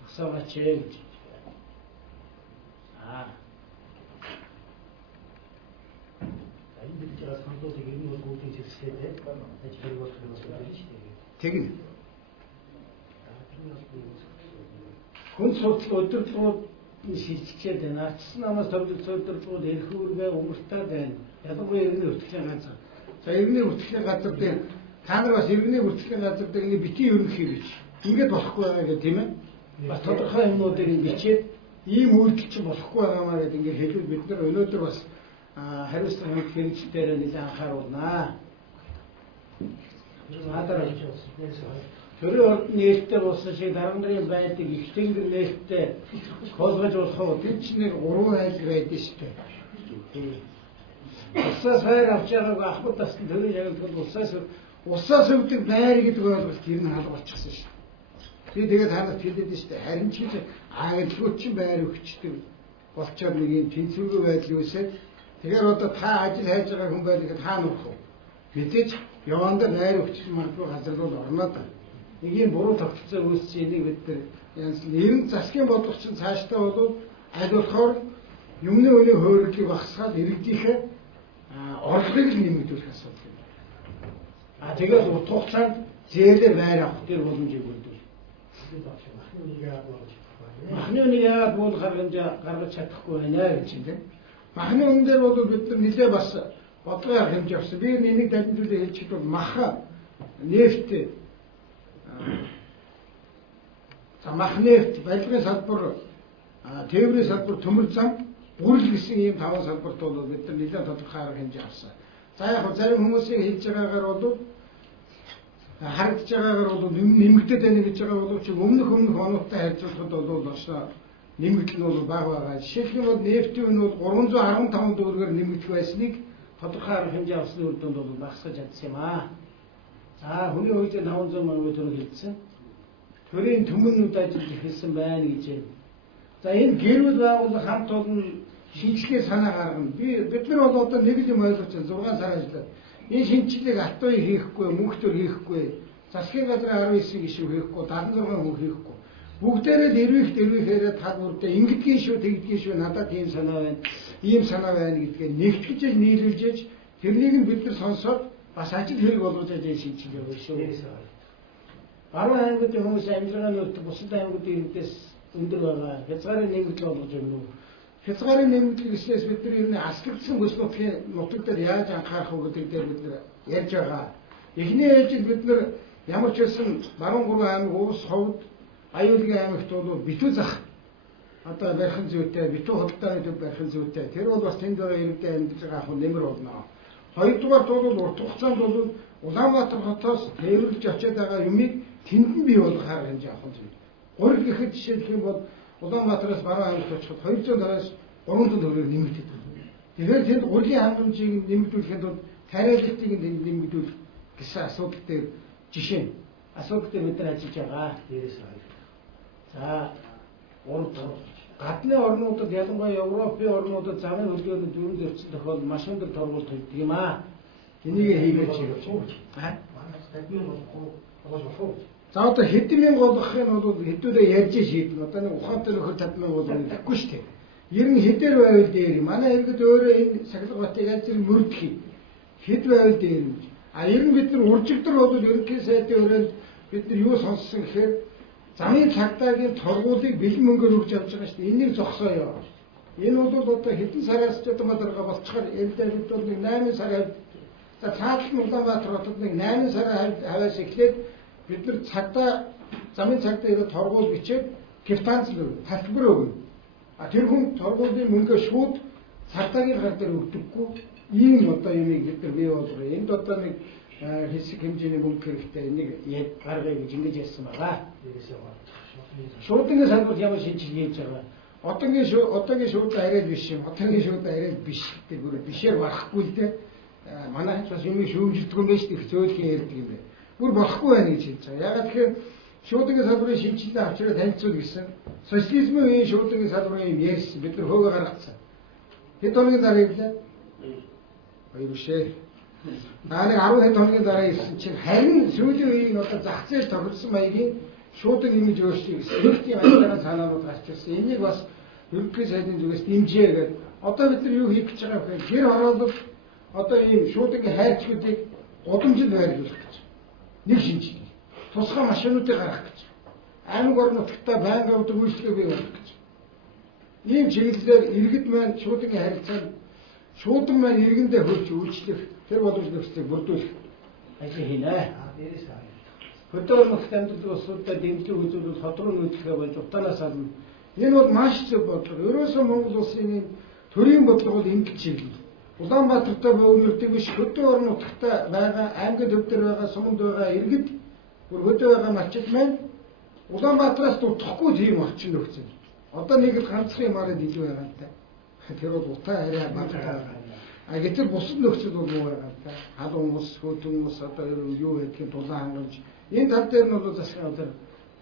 Асуугаач гэж. Энэ бид яас хамтуудыг энэ бол бүгдийн зэрэгтэй ажил болох юм байна шүү дээ. Тэгнь. Хүн судал өдөрлгүүд шилжчихэд байна. Ачсан намаас төвлөрсөн өдөрлгүүд эрх үүргээ умартаад байна. Ялангуяа иргэний өртгөлийн газар. За иргэний бүртгэлийн газар дээр та нар бас иргэний бүртгэлийн газар дээр ингэ битгий ерөнхий гэж ингээд болохгүй байгаа гэх тийм ээ. Бас тодорхой юмнуудыг бичээд ийм үйлдэл чинь болохгүй байгаамаа гэдэг ингээд хэлвэл бид нар өнөөдөр бас хариуцлага хийх хэрэгцээр нэлээд анхааруулнаа. Төрийн орд нээлттэй болсон шиг дарга нарын байдаг их тэнгэр нээлттэй холбож болох тийм ч нэг 3 айл байдаг шүү дээ. Усаас хайр авч байгааг ахмад тасны төрийн жагалт усаас өвдөг байр гэдэг ойлголт ер нь халуулчихсан шүү дээ. Би тэгээд танаас хэлээд шүү дээ. Харин ч ааглгууд чинь байр өгчдөг болчоор нэг юм тэнцвэргүй байдал үүсээд тэгэхээр одоо та ажил хайж байгаа хүн байлгаад хаана урах вэ? Мэдээж явандаа байр өгчих магадгүй газар руу орноо да. Нэг юм буруу тогтолцоо үүсч энийг бид янз бүрийн засгийн бодлого чинь цаашдаа бол аль болохоор юмны үний хөрөлийг багасгаад иргэдийнхээ орлогыг нэмэгдүүлэх асуудал юм. Тэгээд урт хугацаанд зээлээр байр авах дээр боломжийг өгдөг. Махны үнийг яагаад буулгах хэмжээ гаргаж чадахгүй байна гэж тийм. Махны үн дээр бол бид нар нэлээ бас бодлого арга хэмжээ авсан. Би энийг дамжуулаад хэлчихвэл бол мах нефт мах нефт, барилгын салбар, тээврийн салбар, төмөр зам, бүрэл гэсэн ийм 5 салбарт бол бид нар нэлээд тодорхой арга хэмжээ авсан. За яг зарим хүмүүсийн хэлж байгаагаар бол харагдж байгаагаар бол нэмэгдээд байна гэж байгаа боловч өмнөх оноотой харьцуулахад бол бас нэмэгдэл нь бол бага байгаа. Жишээлх юм бол нефтийн үн бол 315 төгрөгөөр нэмэгдэх байсныг тодорхой арга хэмжээ авсны үр дүнд бол багасгаж чадсан юм аа. За хүний хувьд 500 мянган төгрөг хэлсэн. Төрийн төмөннүүд ажиллаж эхэлсэн байна гэж байна. За энэ гэрүүл байгууллага хамт олон шинжилгээ санаа гаргана. Бид нар бол одоо нэг юм ойлгож байна. 6 сар ажиллаад энэ шинжилгээг алтан хийхгүй, мөнхтөр хийхгүй, засгийн газрын 19 гишүүн хийхгүй, 76 хүн хийхгүй. Бүгдээрээ дэрвэхээр тал бүрдээ ингэдгийн шүү, тэгдгийн шүү, надад ийм санаа байна, ийм санаа байна гэдгээ нэгтгэж нийлүүлж тэрнийг нь бид нар сонсоод бас ажил хэрэг болгож ажил шинжилгээ өгөх шүү. Баруун аймагуудын хүмүүс амжилгааны өвдө бусад аймагуудын иргэдээс өндөр байгаа. Хязгаарын нэмэгдэл болгож өгнө. Хязгаарын нэмэгдэл гэснээс бид нар энэ аслагдсан бүс нутаг дээр яаж анхаарах вэ гэдэг дээр бид нар ярьж байгаа. Эхний ээлжид бид нар ямар ч байсан баруун 3 аймаг уус ховд аюулгийн аймагт бол битүү зах одоо барихын зүйтэй, битүү худалдааны төв барихын зүйтэй. Тэр бол бас тэнд байгаа иргэдэд амьдарч байгаа хүн нэмэр болно. Хоёрдугаарт бол урт хугацаанд бол Улаанбаатар хотоос тээвэрлэж очиад байгаа юмыг тэнд нь бий болгох арга хэмжээ авах зүйл. Гурил гэхэд жишээлх юм бол Улаанбаатараас баруун аймагт очиход 200-аас 300 төгрөг нэмэгдэж байна. Тэгэхээр тэнд гурилын хангамжийг нэмэгдүүлэхэд бол тариалалтыг нэмэгдүүлэх гэсэн асуудал дээр жишээ нь асуудал дээр бид нар ажиллаж байгаа. Дээрээс за гадны орнуудад ялангуяа Европын орнуудад замын хөлгөөний дөрөв зөрчил тохиол маш өндөр торгуулт хийдэг юм аа. Энийг хийгээд байна. За одоо хэдэн мянга болгохын бол хэдүүлээ ярьж шийднэ. Одоо нэг ухаантай нөхөр 50 мянга болгох гэхгүй шүү дээ. Ер нь хэдээр байвал дээр юм. Манай иргэд өөрөө энэ сахилга батыг янз бүрийн мөрдөх юм. Хэд байвал дээр юм. Ер нь бид нар уржигдэр бол ерөнхий сайдын өрөөнд бид нар юу сонссон гэхээр замын цагдаагийн торгуулийг бэлэн мөнгөөр өгч авч байгаа шүү дээ. Энийг зогсооё. Энэ бол одоо хэдэн сараас ч одоо мадарга болчихоор элдэлд бол нэг 8 сар хавьд. За цаадал нь Улаанбаатар хотод нэг 8 сар хавьяас эхлээд бид нар цагдаа замын цагдаа ирээд торгуул бичээд квитанц талбар өгнө. Тэр хүн торгуулийн мөнгөө шууд цагдаагийн гар дээр өгдөггүй. Ийм одоо юмыг бид нар бий болгоё. Энд одоо нэг хэсэг хэмжээний мөнгө хэрэгтэй энийг гаргая гэж ингэж ярьсан байгаа. Шуудангийн салбарт ямар шинжилгээ хийж байгаа. Одоогийн шууд арай биш юм. Одоогийн шууд арай биш гэдэг бүр бишээр барахгүй л дээ. Манай ч бас юмыг шүүмжилдэг юм байна шүү дээ. Зөөлхөн ярьдаг юм байна. Бүр болохгүй байна гэж хэлж байгаа. Ягаад тэгэхээр шуудангийн салбарын шинжилгээ авчраад танилцуул гэсэн. Социализмын үеийн шуудангийн салбарын юм ярьсан. Бид нар хөөгөө гаргацсан. Хэд хоногийн дараа ирлээ? Хоёр бишээ. Нэг 10 хэд хоногийн дараа ирсэн чинь харин сүүлийн үеийн одоо зах зээл тохирсон маягийн шуудан нэмж өөрчлөе гэсэн. Нэг тийм ажлаараа санаанууд гарч ирсэн. Энийг бас ерөнхий сайдын зүгээс дэмжээ гэдэг. Одоо бид нар юу хийх гэж байгаа вэ? Гэр оролцол одоо ийм шуудангийн хайрцагуудыг гудамжинд байрлуулах гэж. Нэг шинжилгээ. Тусгай машинуудыг гаргах гэж. Аймаг орон нутгатаа байнга авдаг үйлчлэгээ бий болгох гэж. Ийм чиглэлээр иргэд маань шуудангийн харилцаанд шуудан маань иргэндээ хөрч үйлчлэх тэр боломж нөхцөлийг бүрдүүлэх ажил хийнэ. Хөдөө орногт амьдардаг улсуудад дэмжлэг үзүүлэлт ходроо нүүдэлхээ болж утаанаас ална. Энэ бол маш зөв бодлого. Ерөөсөө Монгол улсын төрийн бодлого бол ингэж шийдэл. Улаанбаатартай өөрнөрдөг биш хөдөө орногттай байгаа аймгийн төв дээр байгаа суманд байгаа иргэд бүр хөдөө байгаа малчид маань Улаанбаатараас дутхгүй тийм орчин нөхцөл. Одоо нэг л ганцхан юм араад илүү байгаа л да. Тэр бол утаа арай багтаа. А гэтэл бусад нөхцөл бол муу байгаа л да. Хал хүмүүс, хөдөө хүмүүс одоо юу гэдгийг дулаан хангамж энэ тал дээр нь бол засгийн одоо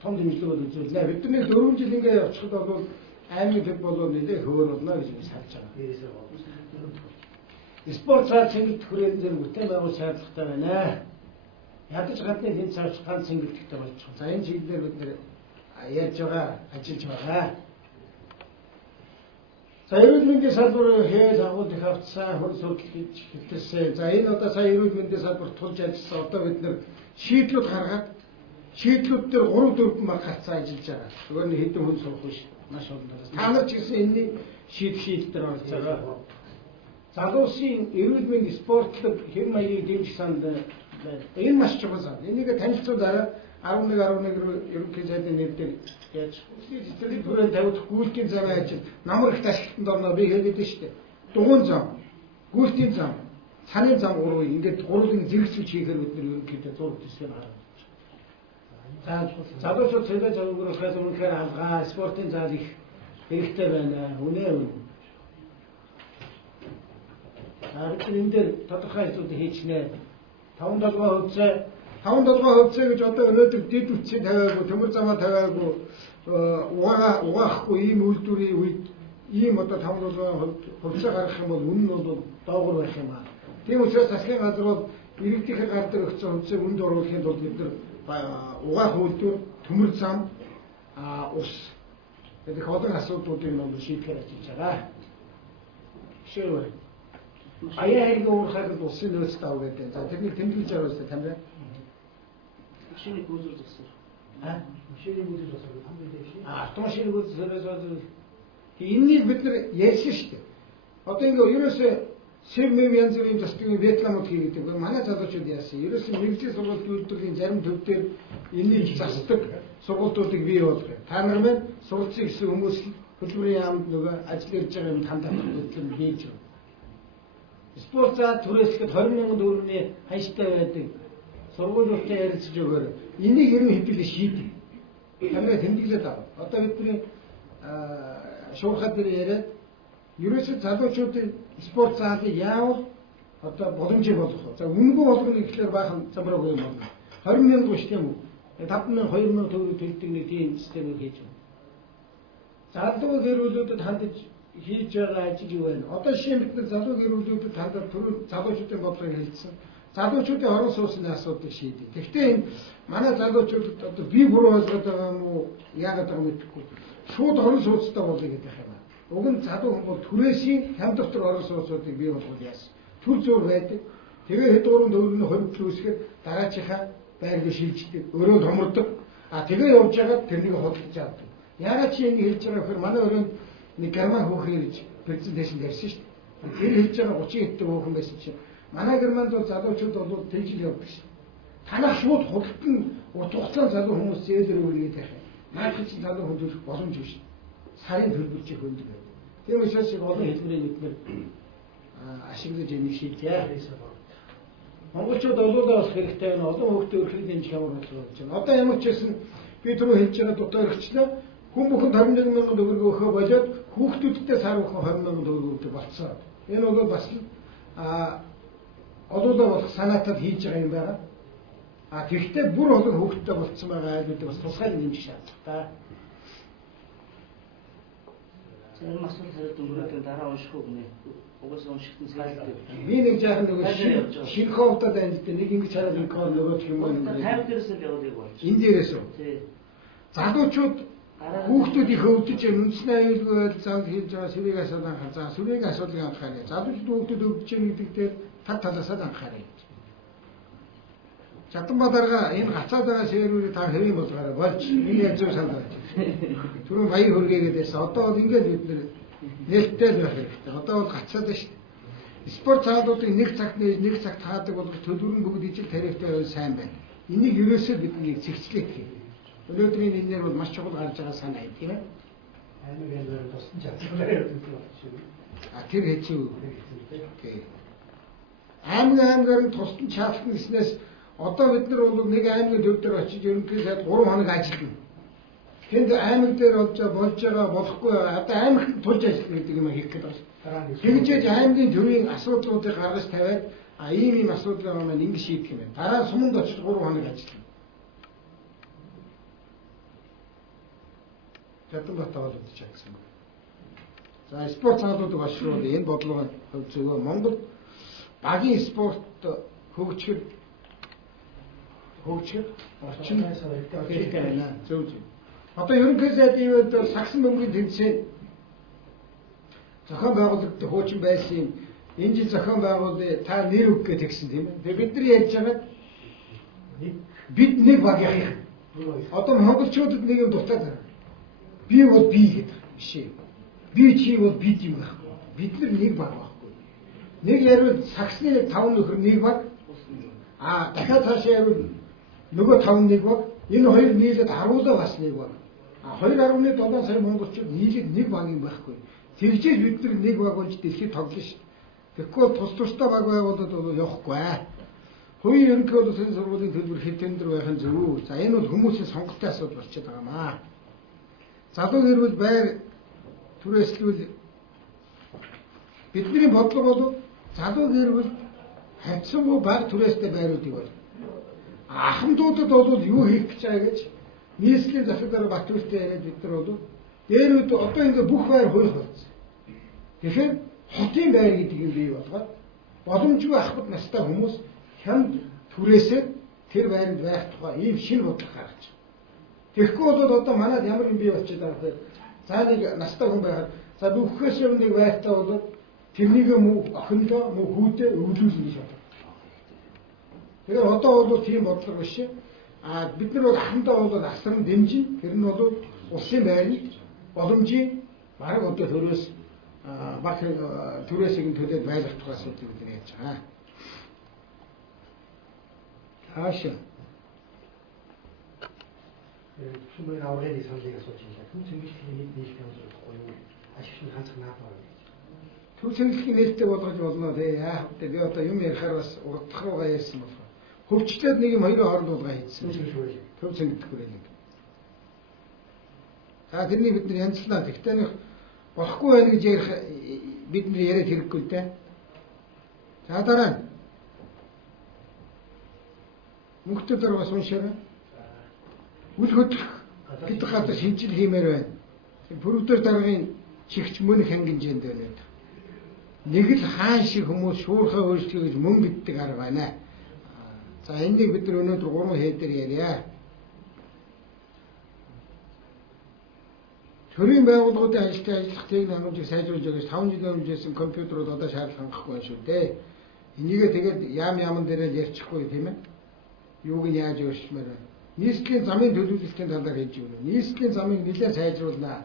том дэмжлэг үзүүлнэ. Бидний 4 жил ингээ явчихад бол аймгийн төв болоо нэлээ хөөр болно гэж би харж байгаа. Спорт цаа цэнгэлт хүрээнд дээр бүтээн байгуулах шаардлагатай байна. Ядаж гадны хэн цааш ганц цэнгэлттэй болчих. За энэ чиглэлээр бид нэр яаж байгаа, ажиллаж байгаа. За эрүүл мэндийн салбар хээл агуулгыг авцсан, хөрс хөдөлгөж хэлтэрсэн. За энэ одоо сая эрүүл мэндийн салбар тулж ажилласан. Одоо бид нэр шийдлүүд гаргаад шийдлүүд дээр 3-4 мар гарцсан ажиллаж байгаа. Зүгээр нэг хэдэн хүн сурах биш. Маш олон талаас. Та нар ч гэсэн энэний шийдэл дээр орж байгаа. Залуусын эрүүл мэндийн спортлог хэм маягийг дэмжих санд байна. Энэ маш чухал сан. Энийг танилцуулаарай. 11 ерөнхий сайдын нэрээр яаж сэтгэлийн түрээ тавих гүйлтийн замын ажил намар их ашиглалтанд орно би хэлээд шүү дээ. Дугуун зам, гүйлтийн зам, цанын зам гурвыг ингээд гурвын зэрэгцүүлж хийхээр бид нэр ерөнхийдөө зураг төсөл харагдаж. За залуучууд цэвэр зөвгөрөхөөс үнэхээр алгаа спортын зал их хэрэгтэй байна. Үнэ. Бид энэ дээр тодорхой ажлуудыг хийчихнэ. 5-7% гэж одоо өнөөдөр дэд үтсийг тавиагүй, төмөр замаа тавиагүй, угаахгүй ийм үйлдвэрийн үед ийм одоо 5-7% гаргах юм бол үнэ нь бол доогуур байх юм аа. Тийм учраас засгийн газар бол иргэдийнхээ гар дээр өгсөн хувьцааг үнд оруулахын тулд бид нар угаах үйлдвэр, төмөр зам, ус гэдэг олон асуудлуудыг нь шийдэхээр ажиллаж байгаа. Шийдвэр. Аяа хэрэг уурхайг улсын нөөц тав гэдэг. За тэрнийг тэмдэглэж оруулсан тамираа. Машины гүйцэр засвар. Машины гүйцэр засвар хамгийн дэвшин. Автомашины гүйцэр засвар. Энийг бид нар ярьсан шүү дээ. Одоо ингээ ерөөсөө Сэрмэв янз бүрийн засгийн Вьетнамд хийгээд манай залуучууд яасан. Ерөөсөө мэрэгжлийн сургалт үйлдвэрийн зарим төв дээр энийг засдаг сургалтуудыг бий болгох. Та нар маань суралцсан гэсэн хүмүүс хөтөлбөрийн яамд нөгөө ажил хийж байгаа юм хандах хөтөлбөр хийж байна. Спорт зал түрээсгэд 20,000 төгрөгийн ханштай байдаг. Сургуулиудтай ярилцж өгөөр. Энийг ерөн хэвлэл шийдэг. Тамираа тэмдэглээд аваа. Одоо бидний шуурхай дээр яриад ерөөсөө залуучуудын спорт заалыг яавал одоо боломжийг болгох. За үнэгүй болгоно гэхлээр баахан замраагүй юм байна. 20,000 биш тийм үү? 5,000 2,000 төгрөг төлдөг нэг тийм системийг хийж байна. Залуу гэрүүлүүдэд хандаж хийж байгаа ажил юу вэ? Одоо жишээ нь бид нар залуу гэрүүлүүдэд хандаад түрүү залуучуудын бодлогыг хэлсэн. Залуучуудын орон сууцны асуудлыг шийдэв. Гэхдээ энэ манай залуучуудад одоо би буруу ойлгоод байгаа юм уу? Яагаад байгаа мэдэхгүй. Шууд орон сууцтай болъё гэдэг юм. Уг нь залуу хүн бол түрээсийн хям доктор орон сууцуудыг бий болгох яасан. Төр зур байдаг. Тэгээ хэд гурван төгрөгийн хувьд үүсгээд дараачихаа байрыг шилждэг. Өрөөнд хомордог. Тэгээ явж байгаад тэрнийг хөдөлж авдаг. Яагаад чи энийг хэлж байгаа гэхээр манай өрөөнд нэг герман хүүхэн ирж презентацийн ярьсан шүү дээ. Тэр хэлж байгаа 30 хэдэн хүүхэн байсан чинь манай германд бол залуучууд бол тэгжил явдаг шүү. Танах шууд худалдан урт хугацаанд залуу хүмүүс зээлэр өгнөд байх юм. Наад чи залуу хүн төрөх боломж биш. Сарын төлбөрчийг хөндөг. Тийм учраас олон хэлбэрийн эдгээр ашиглаж энийг шийдээ. Монголчууд олоолаа болох хэрэгтэй байна. Олон хүүхдээ өрхөг дэмжих ямар болж байна. Одоо ямар ч гэсэн би түрүү хэлж байгаа дутаа өргөчлөө. Хүн бүхэнд 21,000 төгрөг өгөхөө болоод хүүхдүүдтэй сар бүхэн 20,000 төгрөг өгдөг болцсон. Энэ бол бас олоолаа болох санаатад хийж байгаа юм байна. Тэгэхдээ бүр олон хүүхдтэй болцсон байгаа айлуудыг бас тусгай дэмжих шаардлагатай. Энэ асуулт хариулт өнгөрөөд дараа унших уу гэнэ. Угсаа уншихтан сайжрдаг. Би нэг жаахан нөгөө шинэ ховдод амьд нэг ингэж хараад нэг хоо нөгөөх юм байна. Тайван дээрээс л явуулъя болж. Энэ дээрээс үү? Тий. Залуучууд хүүхдүүдийг хөвдөж үндэсний аюулгүй байдал зам хийж байгаа сүрийг асуудал анхаар. За сүрийг асуудлыг анхаарай. Залуучууд хүүхдүүд өвдөж байгаа гэдэг дээр тав талаасаа анхаарай. Чатанбадарга энэ гацаад байгаа ширүүрийг та хэвэн болгоорой болж энэ яг зөв санаа байна. Түрүүн баяр хүргээгээд байсан. Одоо бол ингээд бид нэр нээлттэй байх хэрэгтэй. Одоо бол гацаад байна шүү дээ. Спорт цаалуудыг нэг цагт нээж нэг цагт хаадаг болох төлөвлөрөн бүгд ижил тариатай байвал сайн байна. Энийг ерөөсөө бидний зэгцлэх гэх юм. Өнөөдрийн энээр бол маш чухал гарч байгаа санаа юм тийм ээ. аймаг аймгаар туссан чадвараар явдаг шүү. Тэр хэцүү. Окей. Аймгаар нь тусдан чадсан гэснээс одоо бид нар бол нэг аймгийн төв дээр очиж ерөнхий сайд 3 хоног ажиллана. Тэнд аймаг дээр болж байгаа болохгүй одоо аймагт тулж ажиллана гэдэг юм хийх гэдэг байна. Тэгжээж аймгийн төвийн асуудлуудыг гаргаж тавиад ийм асуудлыг маань ингэ шийдэх юм байна. Дараа суманд очиж 3 хоног ажиллана. Ятанбатаа бол удаж гэсэн юм. За спорт цаалуудыг олшруулах энэ бодлого зөвхөн Монгол багийн спорт хөгжих орчин хэрэгтэй байна. Зөв. Одоо ерөнхий сайдын үед бол сагсан бөмбөгийн тэмцээн зохион байгуулагддаг хуучин байсан. Энэ жил зохион байгуулалтыг та нэр өгөх гэсэн тийм ээ. Тэгээ бид нар ярьж байгаа бид нэг баг яах юм. Одоо монголчуудад нэг юм дутаад байна. Би бол би гэдэг биш ээ. Би чи бол бид юм байхгүй. Бид нар нэг баг байхгүй. Нэг ярил сагсны 5 нөхөр нэг баг. Дахиад цаашаа ярил нөгөө 5 нэг баг. Энэ хоёр нийлээд 10 бас нэг баг. 2.7 сая монголчууд нийлээд нэг баг юм байхгүй. Тэгжээж бид нар нэг баг болж дэлхийд тоглоно шүү. Тэгэхгүй бол тус тустай баг байгуулалт бол явахгүй аа. Хувийн ерөнхий боловсролын сургуулийн төлбөр хэд тендер байх нь зөв. За энэ бол хүмүүсийн сонголтын асуудал болчиход байгаа маа. Залуу гэрвэл байр түрээслүүл бидний бодлого бол залуу гэрвэл хавцсангүй баг түрээстэй байруудыг бол ахмадуудад бол юу хийх гэж байгаа гэж нийслэлийн засаг дарга Батбүртэй яриад бид нар бол дээрүүд одоо ингээ бүх байр хууль болсон. Тэгэхээр хотын байр гэдэг юм бий болгоод боломжгүй ахмад настай хүмүүс хямд түрээсээ тэр байранд байх тухай ийм шинэ бодлого гаргаж байна. Тэгэхгүй бол одоо манайд ямар юм бий болчиход байгаа вэ? За нэг настай хүн байхад за нүхээс өмнө нэг байртаа бол тэрнийг муу охиндоо муу хүүдээ өвлүүлнэ гэж бодлоо. Тэгэхээр одоо бол тийм бодлого биш. Бид нар бол ахмадаа бол асар нь дэмжин. Тэр нь бол улсын байрны боломжийн бараг одоо төрөөс баг түрээсийг төлөөд байлгах тухай асуудлыг бид ярьж байгаа. Хаашаа Шумын авралын саналыг асууж байна. Түн цэнгэлтийн нийлэх юм болохгүй юу? Ашигын ганцхан наад байна. Төв цэнгэлтийн нээлттэй болгож болно тий. Яах вэ? Би одоо юм ярихаар бас урдах руугаа ярьсан байна. Хөвчлээд нэг юм хоёрын хооронд уулгаа хийсэн. Төв цэнгэлт хүрээлэг. За тэрний бид нар янзлаа. Тэгтээ нэг болохгүй байх гэж ярих бид нар яриад хэрэггүй л дээ. За дараа нь мөнхтөр дээр бас уншаарай. Үл хөдлөх гэдэг газар шинжил хиймээр байна. Пүрвдэр даргын чигч мөнх хангинжээнд байна. Нэг л хаан шиг хүмүүс шуурхай өөрчлөе гэж мөн гэдэг арга байна. За энийг бид нар өнөөдөр 3 хэдээр ярья. Төрийн байгууллагуудын ажилтны ажиллах техникийг сайжруулж байгаас 5 жилийн өмнө хийсэн компьютерууд одоо шаардлага хангахгүй байна шүү дээ. Энийгээ тэгээд яаман дээрээ ярьчихгүй тийм ээ. Юуг нь яаж өөрчилмээр байна. Нийслэлийн замын төлөвлөлтийн талаар хийж өгнө. Нийслэлийн замыг нэлээд сайжруулнаа.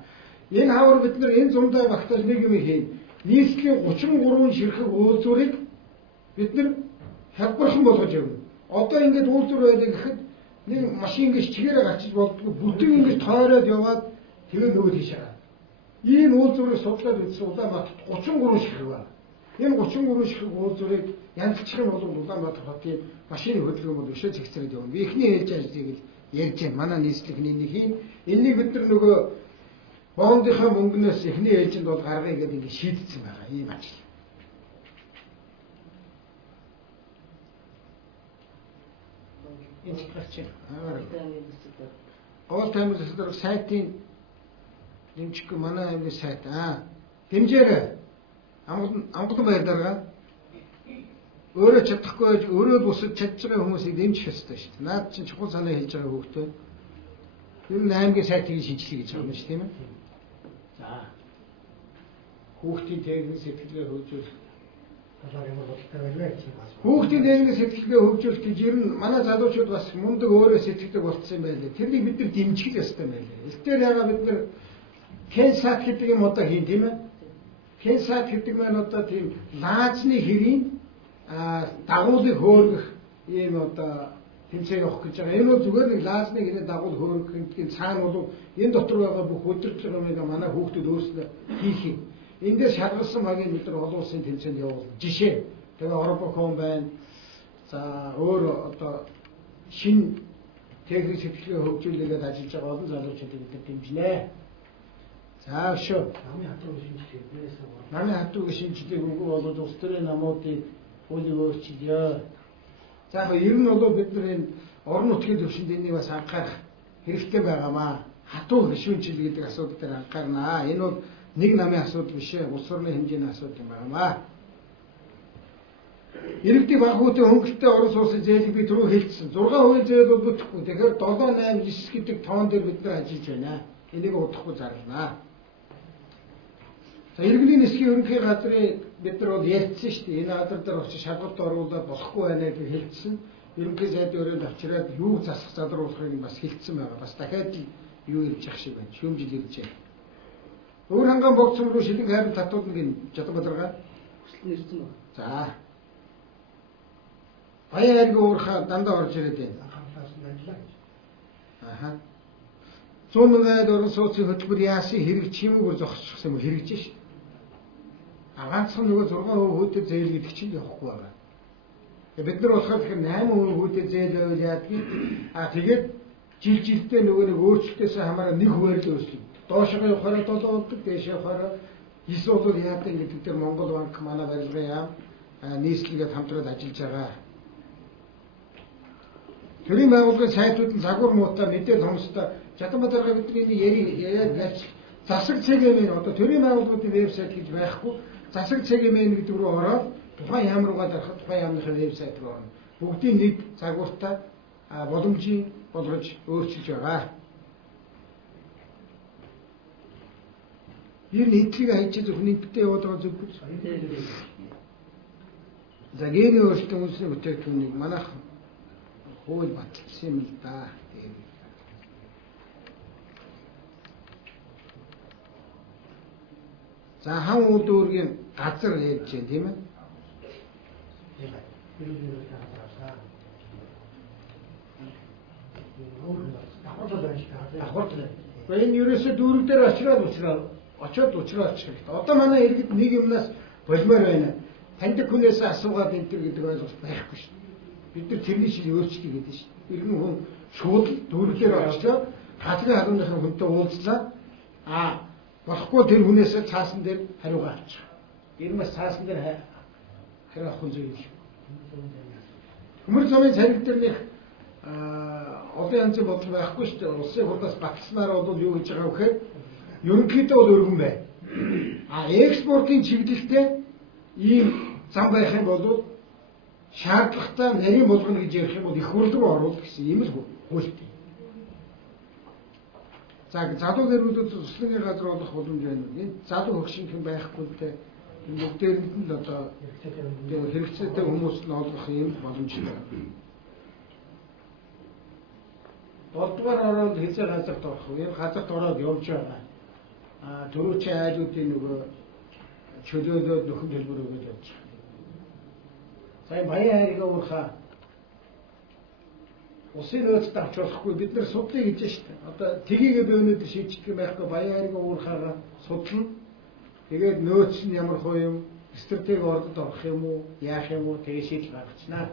Энэ хавар бид нар энэ зумдаа багтааж нэг юм хийн. Нийслэлийн 33 ширхэг уулзуурыг бид нар хялбархан болгож явна. Одоо ингээд уулзуур байлаа гэхэд нэг машин ингэж чигээрээ гарчиж болдгоо бүтэн ингэж тойроод яваад тэгээд нөгөө тийш хараа. Ийм уулзуурыг судлаад үзсэн Улаанбаатарт 33 ширхэг байна. Энэ 33 ширхэг уулзуурыг янзлчих юм бол Улаанбаатар хотын машины хөдөлгөөн бол өшөө зэгцрээд явна. Би эхний ээлж ажлыг л ярьж байна. Манай нийслэлийн нэг хийн. Энийг бид нар нөгөө боондынхаа мөнгнөөс эхний ээлжинд бол гаргая гэдэг ингэ шийдсэн байгаа. Ийм ажил. Энэ гарч байна. Гол таймер засаг сайтын дэмжихгүй манай аймгийн сайт. Дэмжээрэй. Амгалан баяр дарга. Өөрөө чадахгүй байж өөрөө бусад чадж байгаа хүмүүсийг дэмжих ёстой шүү дээ. Наад чинь чухал санаа хэлж байгаа хүүхдээ. Ер нь аймгийн сайтыг шинжилгээ гэж байгаа юм шүү тийм ээ. За. Хүүхдийн техник сэтгэлгээ хөгжүүлэх талаар ямар бодолтой байлаа гэж байна. Хүүхдийн техник сэтгэлгээ хөгжүүлэх гэж ер нь манай залуучууд бас мундаг өөрөө сэтгэдэг болцсон юм байлээ. Тэрнийг бид нар дэмжих ёстой байлээ. Элтээр ягаа бид нар Кенсат гэдэг юм одоо хийн тийм ээ. Кенсат гэдэг маань одоо тийм лаазны хэрийн дагуулыг хөөргөх ийм одоо тэмцээн явах гэж байгаа. Энэ бол зүгээр нэг лаазны хэрийн дагуул хөөргөх гэдгийг цаана бол энэ дотор байгаа бүх өдөрж байгаа юм манай хүүхдүүд өөрсдөө хийх юм. Эндээс шалгалсан багийн бид нар олон улсын тэмцээнд явуулна. Жишээ. Тэгээ Европком байна. За өөр одоо шинэ техник сэтгэлгээ хөгжүүлээд ажиллаж байгаа олон залуучуудыг бид дэмжинэ. За өшөө. Намын хатуугийн шинжилгээг үгүй бол улс төрийн намуудыг уулыг өөрчилё. За ер нь бол бид нар энэ орон нутгийн төвшөнд энийг бас анхаарах хэрэгтэй байгаамаа. Хатуу гишүүнчил гэдэг асуудал дээр анхаарнаа. Энэ бол нэг намын асуудал биш ээ. Улс орны хэмжээний асуудал юм байгаамаа. Иргэдийн банкуудын хөнгөлөлтөд орон сууцны зээлийг би түрүү хэлсэн. 6% зээл бол бүтэхгүй. Тэгэхээр 7, 8, 9 гэдэг тоон дээр бид нар ажиллаж байна. Энийг удахгүй зарлана. За иргэний нисхийн ерөнхий газрын бид нар бол ярьсан шүү дээ. Энэ газар дээр очиж шалгалт оруулаад болохгүй байна гэж хэлсэн. Ерөнхий сайдын өрөөнд авчираад юу засах залруулахыг бас хэлсэн байгаа. Бас дахиад юу ирж явах шиг байна. Шүүмжил ирж байна. Өөр хангаан богцом руу шилэн хайрын татуулна гин Жадбадарга хүсэлт нэрсэн байна. За. Баян хайргийн уурхаа дандаа орж ирээд байна. Аха. 100 мянган орон сууцны хөтөлбөр яасын хэрэг чимээгээр зогсчихсан юм хэрэгжиж шээ. Ганцхан нөгөө 6% хүйтэй зээл гэдэг чинь явахгүй байгаа. Бид нар болохоор тэгэхээр 8% хүйтэй зээл байвал яадгийг тэгээд жилдээ нөгөө нэг өөрчлөлтөөс хамаараа 1%-аар л өөрчлөв. Доошоо явахаараа 7 болдог, дээшээ явахаараа 9 бол яадаг гэдэг дээр Монгол банк манай барилгын яам нийслэлгээд хамтраад ажиллаж байгаа. Төрийн байгууллагын сайтууд нь загвар муутай мэдээлэл хомстой Жадбадарга бидний яриад байж засаг цэгийн одоо төрийн байгууллагын вебсайт гэж байхгүй засаг цэгийн гэдэг рүү ороод тухайн яам руугаа дарахад тухайн яамныхаа вебсайт руу орно. Бүгдийн нэг загвартай боломжийн болгож өөрчилж байгаа. Ер нь эдлийг хайчаа зөвхөн нэгтэй яваад байгаа зүг. За гений өөрчлөлтийн үндэсний бүтээгдэхүүнийг манайх хууль баталсан юм л да. За хан үл дүүргийн газар ярьж байна тийм ээ. Энэ ерөөсөө дүүрэг дээр очиод уучраач. Одоо манай иргэд нэг юмнаас болмоор байна. Таньдаг хүнээс асуугаад энэ төр гэдэг ойлголт байхгүй шүү дээ. Бид нар тэрний шиг өөрчлөе гэдэг шүү дээ. Иргэн хүн шууд дүүрэгээр очиод хатгийн хагууныхын хүнтэй уулзлаа. Болохгүй тэр хүнээс цаасан дээр хариугаа авчих. Ирмэс цаасан дээр хариу авах хүн зүйл. Хөмөр замын цариг дээр нэг олон янзын бодол байхгүй шүү дээ. Улсын хурдаас баталснаар бол юу гэж байгаа вэ гэхээр ерөнхийдөө бол өргөн байна. Экспортын чиглэлтэй ийм зам байх юм бол шаардлагатай нарийн болгоно гэж ярих юм бол их хурлаг оруулах гэсэн ийм л хуульт. За залуу нэрнүүдэд туслахын газар болох боломж байна. Энэ залуу хөгшинхэн байхгүйтэй бүгдээрэнд нь одоо хэрэгцээтэй хүмүүст нь олгох юм боломжтой. 7-р ороод хэзээ газарт орох вэ? Энэ газарт ороод явж байгаа. Төрүүчийн айлуудын нөгөө чөлөөлөөд нөхөн төлбөр өгöd явж байгаа. За баян хайргийн уурхаа усын нөөцөд авч болохгүй бид нар судлаа гэж штэ. Одоо тгийгээ би өнөөдөр шийдчих юм байхгүй баян хайргийн уурхаагаа судлана. Тэгээд нөөц нь ямар хөө юм, стратеги ордод орох юм уу, яах юм уу тэгээ шийдэл гаргацнаа.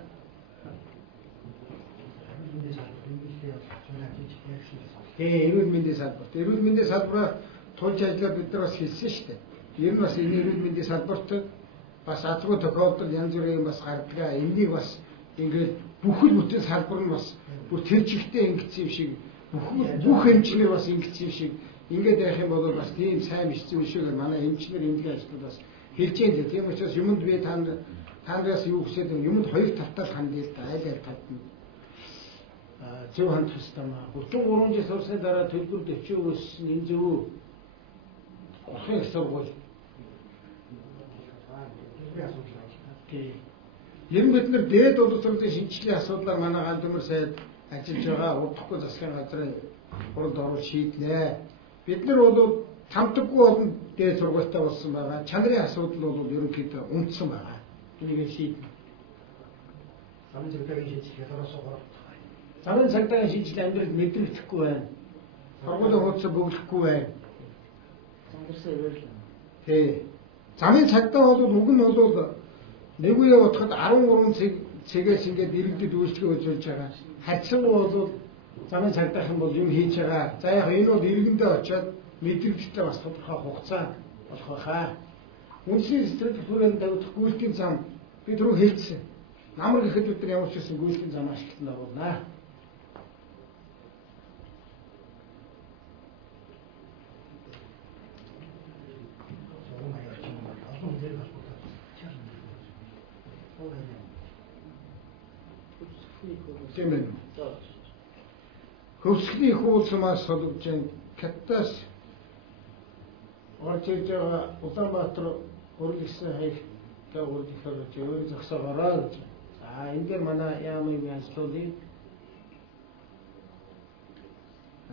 Эрүүл мэндийн салбарт. Эрүүл мэндийн салбараа тулж ажиллаад бид нар бас хэлсэн шүү дээ. Ер нь бас энэ эрүүл мэндийн салбарт бас азгүй тохиолдол янз бүрийн бас гардаг. Энийг бас ингээд бүхэл бүтэн салбар нь бас бүр тэр чигтээ ингэсэн юм шиг бүх эмчнэр бас ингэсэн юм шиг ингээд байх юм бол бас тийм сайн биш зүйл шүү гэж манай эмчнэр эмнэлгийн ажлууд бас хэлж байгаа. Тийм учраас юмд би танаас юу хүсээд юмд хоёр тавтал хандъя л да. Айл талд нь зөв хандах хэрэгтэй маа. 33 жил сурсны дараа төлбөр 40% өссөн энэ зөв орхон их сургууль. Ер нь бид нар дээд боловсролын шинжилгээний асуудлаар манай ганц төмөр сайд ажиллаж байгаа удахгүй засгийн газрын хуралд оруулж шийдлээ. Бид нар бол тамдаггүй олон дээд сургуультай болсон байгаа. Чанарын асуудал бол ерөнхийдөө үндсэн байгаа. Энийг шийднэ. Замын цагдаагийн шинжилгээ дараасаа гарах. Замын цагдаагийн шинжилгээ амьдрал мэдрэгдэхгүй байна. Сургуулийн хуудас бөглөхгүй байна. Замдэрсэн өрөөлөө. Тий. Замын цагдаа бол уг нь бол нэг үе бодоход 13 цэгээс ингээд иргэдэд үйлчлэг үзүүлж байгаа. Хацсангүй бол замын цагдаахан бол юм хийж байгаа. За яг энэ бол иргэндээ очиод мэдрэгдэлтэй бас тодорхой хугацаа болох байхаа. Үндэсний сэтгэл хөдлөлийн давтах гүйлтийн зам бид рүү хэлсэн. Намар гэхэд бид нар ямар ч гэсэн гүйлтийн зам ашиглалтанд оруулнаа. Тийм ээ. Хөвсгний хуулсмаас солигдж Катас орж ирж байгаа Улаанбаатар урлагсан хаягтай урлагаар өөр зогсоогоорой гэж. За энэ дээр манай яам юм ажлуулъя.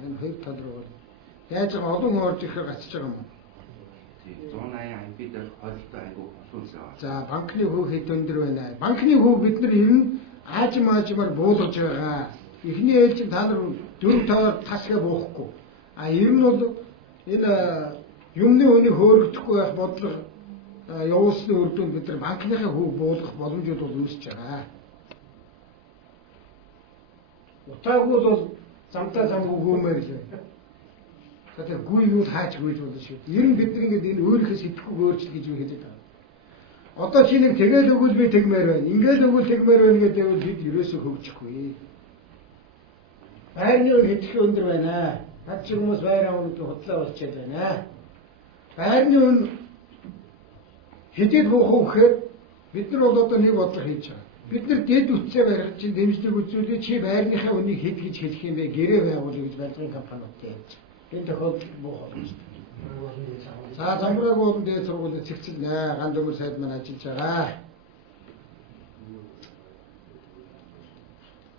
Энэ хоёр тал руу яаж олон хүн орж ирэхээр гацж байгаа юм. 180 ампер дээр хойлтой айгу олонсоо. За банкны хөв хэд өндөр байна. Банкны хөв бид нар ер нь аажмаар буулгаж байгаа. Эхний ээлжин та нар 4 тоор тасгээ буухгүй. А ер нь бол энэ юмны үнийг хөөрөгдөхгүй байх бодлого явуулсны үр дүнд бид нар банкныхаа хөв буулгах боломжууд бол үүсэж байгаа. Утаагүй бол замтаа зам өгөөмөр л байна. Тэгэхээр гүй юу хаач гүйж болно шүү. Ер нь бид нар ингэ энэ өөрийнхөө сэтгэхүйг өөрчлөх гэж юу хэлээд байгаа. Одоо чи нэг тэгэл өгвөл би тэгмээр байна. Ингээл өгвөл тэгмээр байна гэдэг нь бид ерөөсөө хөгжихгүй. Байрны үн хэдхэн өндөр байна. Над чи хүмүүс байр аваад худлаа болчиход байна. Байрны үн хэдэд буух гэхээр бид нар бол одоо нэг бодлого хийж байгаа. Бид нар дэд үтсээ барих чинь дэмжлэг үзүүлээ чи байрныхаа үнийг хэд гэж хэлэх юм бэ? Гэрээ байгуулъя гэж барилгын компаниудад яаж. Энэ тохиолдолд буух болно шүү дээ. За замбраг болон дээд сургуулийн цэгцэл ганд өмөр сайд маань ажиллаж байгаа.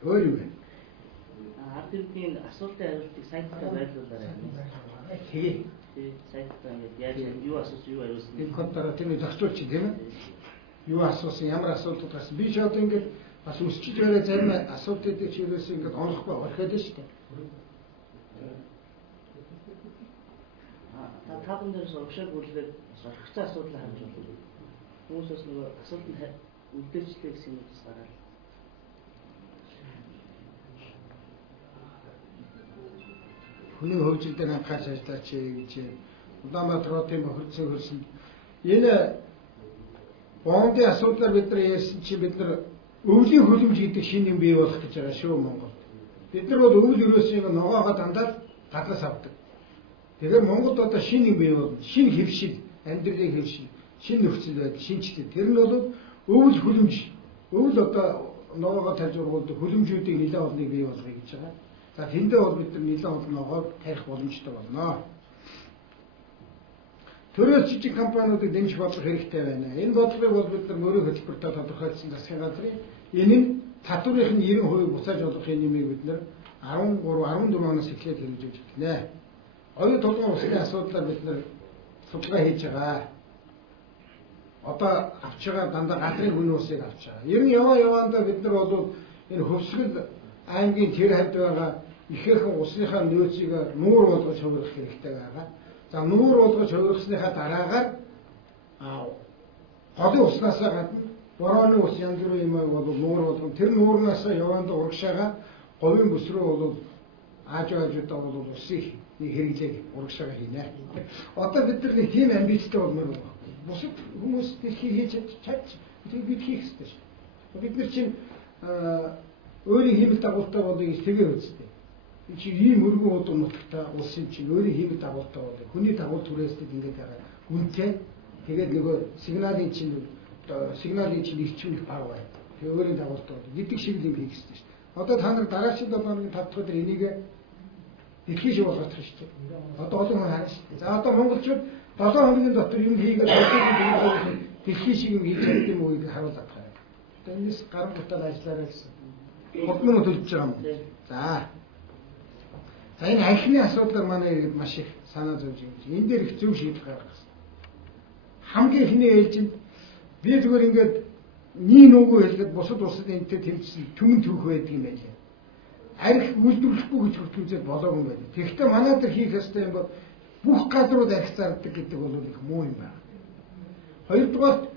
Өөр юу вэ? Ард иргэдийн асуултын хариултыг сайттай байрлуулаарай. Тэгээ. Сайттай ингээд яаж юу асууж юу хариулсан. Энэ код дараа тийм зохицуулч тийм ээ. Юу асуусан, ямар асуудал гарсан. Би ч одоо ингээд бас өсчиж байгаа зарим асуудлуудыг ч ерөөсөө ингээд онохгүй орхиод нь шүү дээ. Та бүхэн урагшаа бүрлээд орхицсан асуудлыг харж байна. Хүмүүс бас нөгөө асуултанд үлдээчлээ гэсэн юм бас гараад. Хүний хөгжилдөө анхаарч ажиллаач гэж Улаанбаатарын бохирдсан хөрсөнд энэ бондын асуудлаар бид нар ярьсан чи бид нар өвлийн хөлөмж гэдэг шинэ юм бий болох гэж байгаа шүү Монголд. Бид нар бол өвөл өрөөсөө ногоогоо дандаа гаднаас авдаг. Тэгэхээр Монголд одоо шинэ юм бий болно. Шинэ хэвшил, амьдралын хэвшил, шинэ нөхцөл байдал, шинжлэл. Тэр нь бол өвөл хөлөмж. Өвөл одоо ногоогоо тарж ургуулдаг хөлөмжүүдийг нэлээд олныг бий болгоё гэж байгаа. За тэндээ бол бид нар нэлээд олон ногоог тарих боломжтой болно. Төрөөс жижиг компаниудыг дэмжих бодлого хэрэгтэй байна. Энэ бодлогыг бол бид нар мөрийн хөтөлбөртөө тодорхойлсон засгийн газрын энэ нь татврын 90% буцааж болгохын нэмийг бид нар 13-14 оноос эхлээд хэрэгжүүлж байна. Оюун толгойн усны асуудлаар бид нар судалгаа хийж байгаа. Одоо авч байгаа дандаа газрын хүн усыг авч байгаа. Ер нь яваандаа бид нар бол энэ Хөвсгөл аймгийн тэр хавьд байгаа ихээхэн усныхаа нөөцийг нуур болгож хувирах хэрэгтэй байгаа. За нуур болгож хувирсныхаа дараагаар голын уснаас гадна борооны ус янз бүрийн юм бол нуур болгон тэр нуурнаас яваандаа урагшаага говийн бүс рүү бол аажуудаа бол усыг хэрэглээг урагшаага хийнэ. Одоо бид нар нэг тийм амбицтай болмоор байна. Бусад хүмүүс дэлхий хийж чадчих. Бид хийх хэрэгтэй шүү. Бид нар чинь өөрийн хиймэл дагуултай болыг тэгээ үзтээ. Энэ чи ийм өргөн удам нутагтай улс юм чинь өөрийн хиймэл дагуултай болыг хүний дагуул түрээстэй ингэж байгаа. Үнтэй тэгээд нөгөө сигналын чинь ирчүүн их бага байна. Тэгээ өөрийн дагуултай болыг гэдэг шиг юм хийх хэрэгтэй шүү. Одоо та нар дараагийн 7 хоногийн 5 дахь өдөр энийг дэлхий шиг болгох шүү дээ. Одоо олон хүн харна шүү дээ. За одоо монголчууд 7 хоногийн дотор юм хийгээд дэлхий шиг юм хийж чаддаг юм уу гэдгийг харуулдаг байна. Одоо энэс гар бутал ажиллаарай гэсэн. 3 минут төлж байгаа юм. За. За энэ архины асуудлаар манай иргэд маш их санаа зовж юм. Энэ дээр их зөв шийдэх гаргасан. Хамгийн ихний ээлжинд би зүгээр ингээд нэг нүгөө хэлгээд бусад улсад энэтэй тэмцсэн түмэн түүх байдаг юм байлаа. Арх үйлдвэрлэхгүй гэж хөтлөмжөд болоогүй юм байна. Тэгэхдээ манай дээр хийх ёстой юм бол бүх газрууд арх зардаг гэдэг бол их муу юм байна. Хоёрдугаар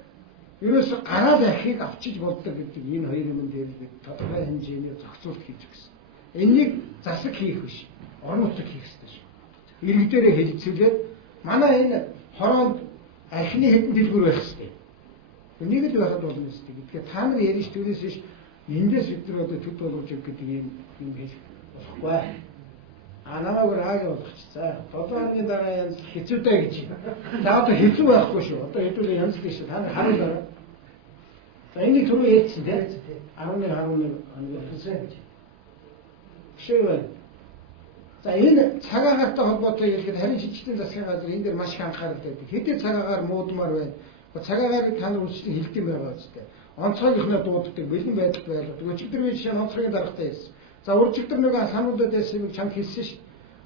ерөөсө гараад архийг авчиж болдог гэдэг энэ хоёр юм дээр бид тодорхой хэмжээний зохицуулт хийж өгсөн. Энийг засаг хийх биш, орон нутаг хийх ёстой шүү. Иргэдээрээ хэлцүүлээд манай энэ хороонд архины хэдэн дэлгүүр байх ёстой. Энийг л байхад болно шүү. Тэгэхээр та нар ярьж түүнээс биш эндээс бид нар одоо төд болгож өгөх гэдэг юм хэлэх болохгүй. Намайг рааг болгочихсан. 7 хоногийн дараа янз хэцүүтэй гэж. За одоо хэцүү байхгүй шүү. Одоо хэдүүлээ янз биш. Та нар харуулаарай. За энийг түрүү ярьсан тийм 11 хоног болсон гэж. Шивэн. За энэ цаг агаартай холбоотой хэлгээд харин шийдлийн засгийн газар энэ дээр маш их анхаарал тавьдаг. Хэдий цаг агаар муудмаар байна. Цаг агаарыг та нар үйлчлэн хэлдэг байгаа үстэй. Онцгойгийнхноо дууддаг, бэлэн байдалд байлгадаг. Өчигдөр би жишээ нь онцгойн даргатай хэлсэн. За уржигдөр нэг сануулдад байсан юм чамд хэлсэн ш.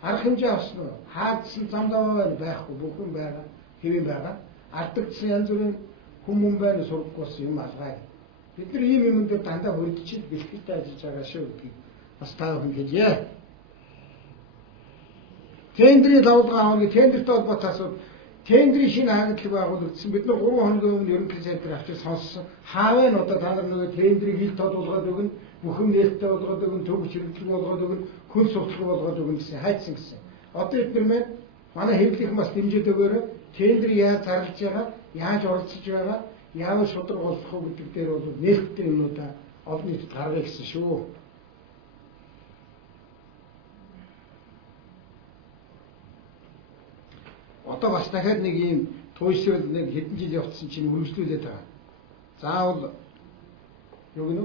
Арга хэмжээ авсан уу? Хаагдсан зам даваа байхгүй, бүхэн байгаа, хэвэн байгаа. Алдагдсан янз бүрийн хүмүүн байна, сургахгүйс юм алгаа. Бид нар ийм юм дээр дандаа хөрдчихэд бэлтгэлтэй ажиллаж байгаа шүү гэдгийг бас та бүхэн хэлье. Тендерийн давлгаа авах, тендертэй холбоотой асуудал, тендерийн шинэ хаагдлагыг байгуулагдсан. Бид нар 3 хоногийн өмнө ерөнхий сайдаар авчир сонссон. Хааваа нь одоо та нар нөгөө тендерийг хил тод болгоод өгнө, бүхэн нээлттэй болгоод өгнө, төв чирэгдлэг болгоод өгнө, хөл суртлага болгоод өгнө гэсэн хайцсан гэсэн. Одоо эдгээр манай хэвлэх бас дэмжиж өгөөрэй. Тендер яаж зарлаж байгаа, яаж оролцож байгаа, яаж шудраг болох вэ гэдэг дээр бол нээлттэй юмнуудаа олон нийтэд гаргая гэсэн шүү. Одоо бас дахиад нэг ийм туйшрал нэг хэдэн жил явцсан чинь үргэлжлүүлээд байгаа. Заавал юу гэнэ?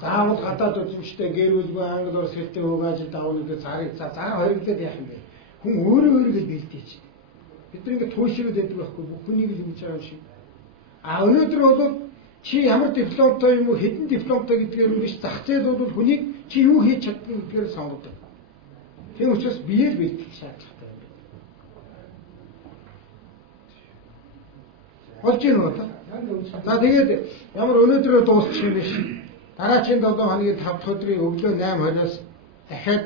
Заавал гадаад үзмжтэй гэрүүлгүй англи улс хэлтэй хуугааж давна гэдэг зарыг заа хориглоод яах юм бэ? Хүн өөрөө л бэлдээч. Бид нар ингэ туйшрал байдаг байхгүй бүхнийг л хийж байгаа юм шиг. Өнөөдөр бол чи ямар дипломтой юм уу хэдэн дипломтой гэдгээр нь биш зах зээл бол хүнийг чи юу хийж чадна гэдгээр сонгодог. Тийм учраас бие л бэлдэх шаардлагатай. Болж юм уу? За тэгээд ямар өнөөдрөө дуусчих юм биш. Дараагийн 7 хоногийн 5 дахь өдрийн өглөө 8:20-аас дахиад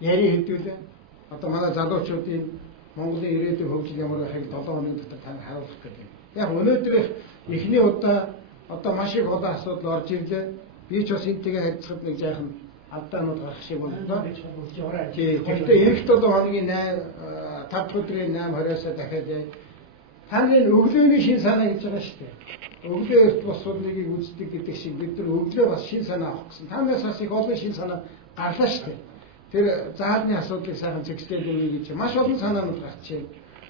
ярих хэдүүлээ. Одоо манай залуучуудын Монголын ирээдүйн хөгжил ямар байхыг 7 хоногийн дотор тань харуулах гэдэг. Яг өнөөдөр эхний удаа одоо маш их олон асуудал орж ирлээ. Би ч бас энтэйгээ харьцахад нэг жаахан алдаанууд гарах шиг боллоо. Гэхдээ эх 7 хоногийн 5 дахь өдрийн 8:20-аас дахиад таны өглөөний шин санаа гэж байгаа шүү дээ. Өглөө эрт бос судныг үздэг гэдэг шиг бид нар өглөө бас шин санаа авах гэсэн. Танаас бас их олон шин санаа гарлаа шүү дээ. Тэр заалны асуудлыг сайхан зэгсдээд өгье гэж маш олон санаанууд гарчээ.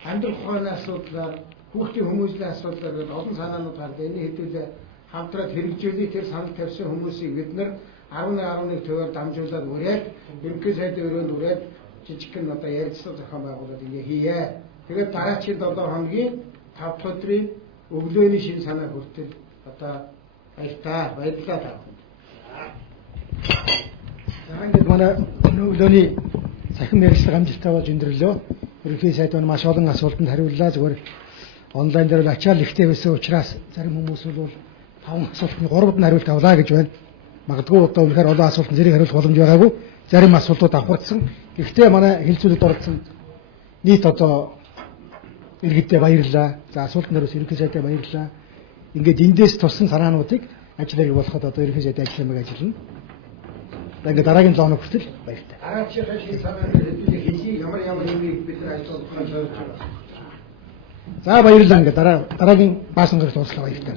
Амьдрах ухааны асуудлаар, хүүхдийн хүмүүжлийн асуудлаар гээд олон санаанууд гарлаа. Энийг хэдүүлээ хамтраад хэрэгжүүлээ. Тэр санал тавьсан хүмүүсийг бид нар 11 төвөөр дамжуулаад үрээд ерөнхий сайдын өрөөнд үрээд жижигхэн одоо ярилцлага зохион байгуулаад ингэ хийе. Тэгээд дараагийн 7 хоногийн 5 дахь өдрийн өглөөний шин санаа хүртэл одоо баярлалаа тав. За ингээд манай өглөөний цахим ярилцлага амжилттай болж өндөрлөө. Ерөнхий сайд маш олон асуултанд хариуллаа. Зүгээр онлайн дээр л ачаал ихтэй байсан учраас зарим хүмүүс бол 5 асуултны 3-д нь хариулт авлаа гэж байна. Магадгүй одоо үнэхээр олон асуултанд зэрэг хариулах боломж байгаагүй. Зарим асуултууд авахгүйсэн. Гэхдээ манай хэлцүүлэлд оролцсон нийт одоо иргэдэд баярлалаа. За асуултанд хариулсан ерөнхий сайдад баярлалаа. Ингээд эндээс туссан санаануудыг ажиллах болоход одоо ерөнхий сайдын ажлын ажиллана. Ингээд дараагийн 7 хоног хүртэл баяртай. Дараагийн шин санааны хэдүүлээ хэлий ямар юмыг бид нар ажиллах гэж байна. За баярлалаа. Ингээд дараагийн баасан гарагт уулзлаа баяртай.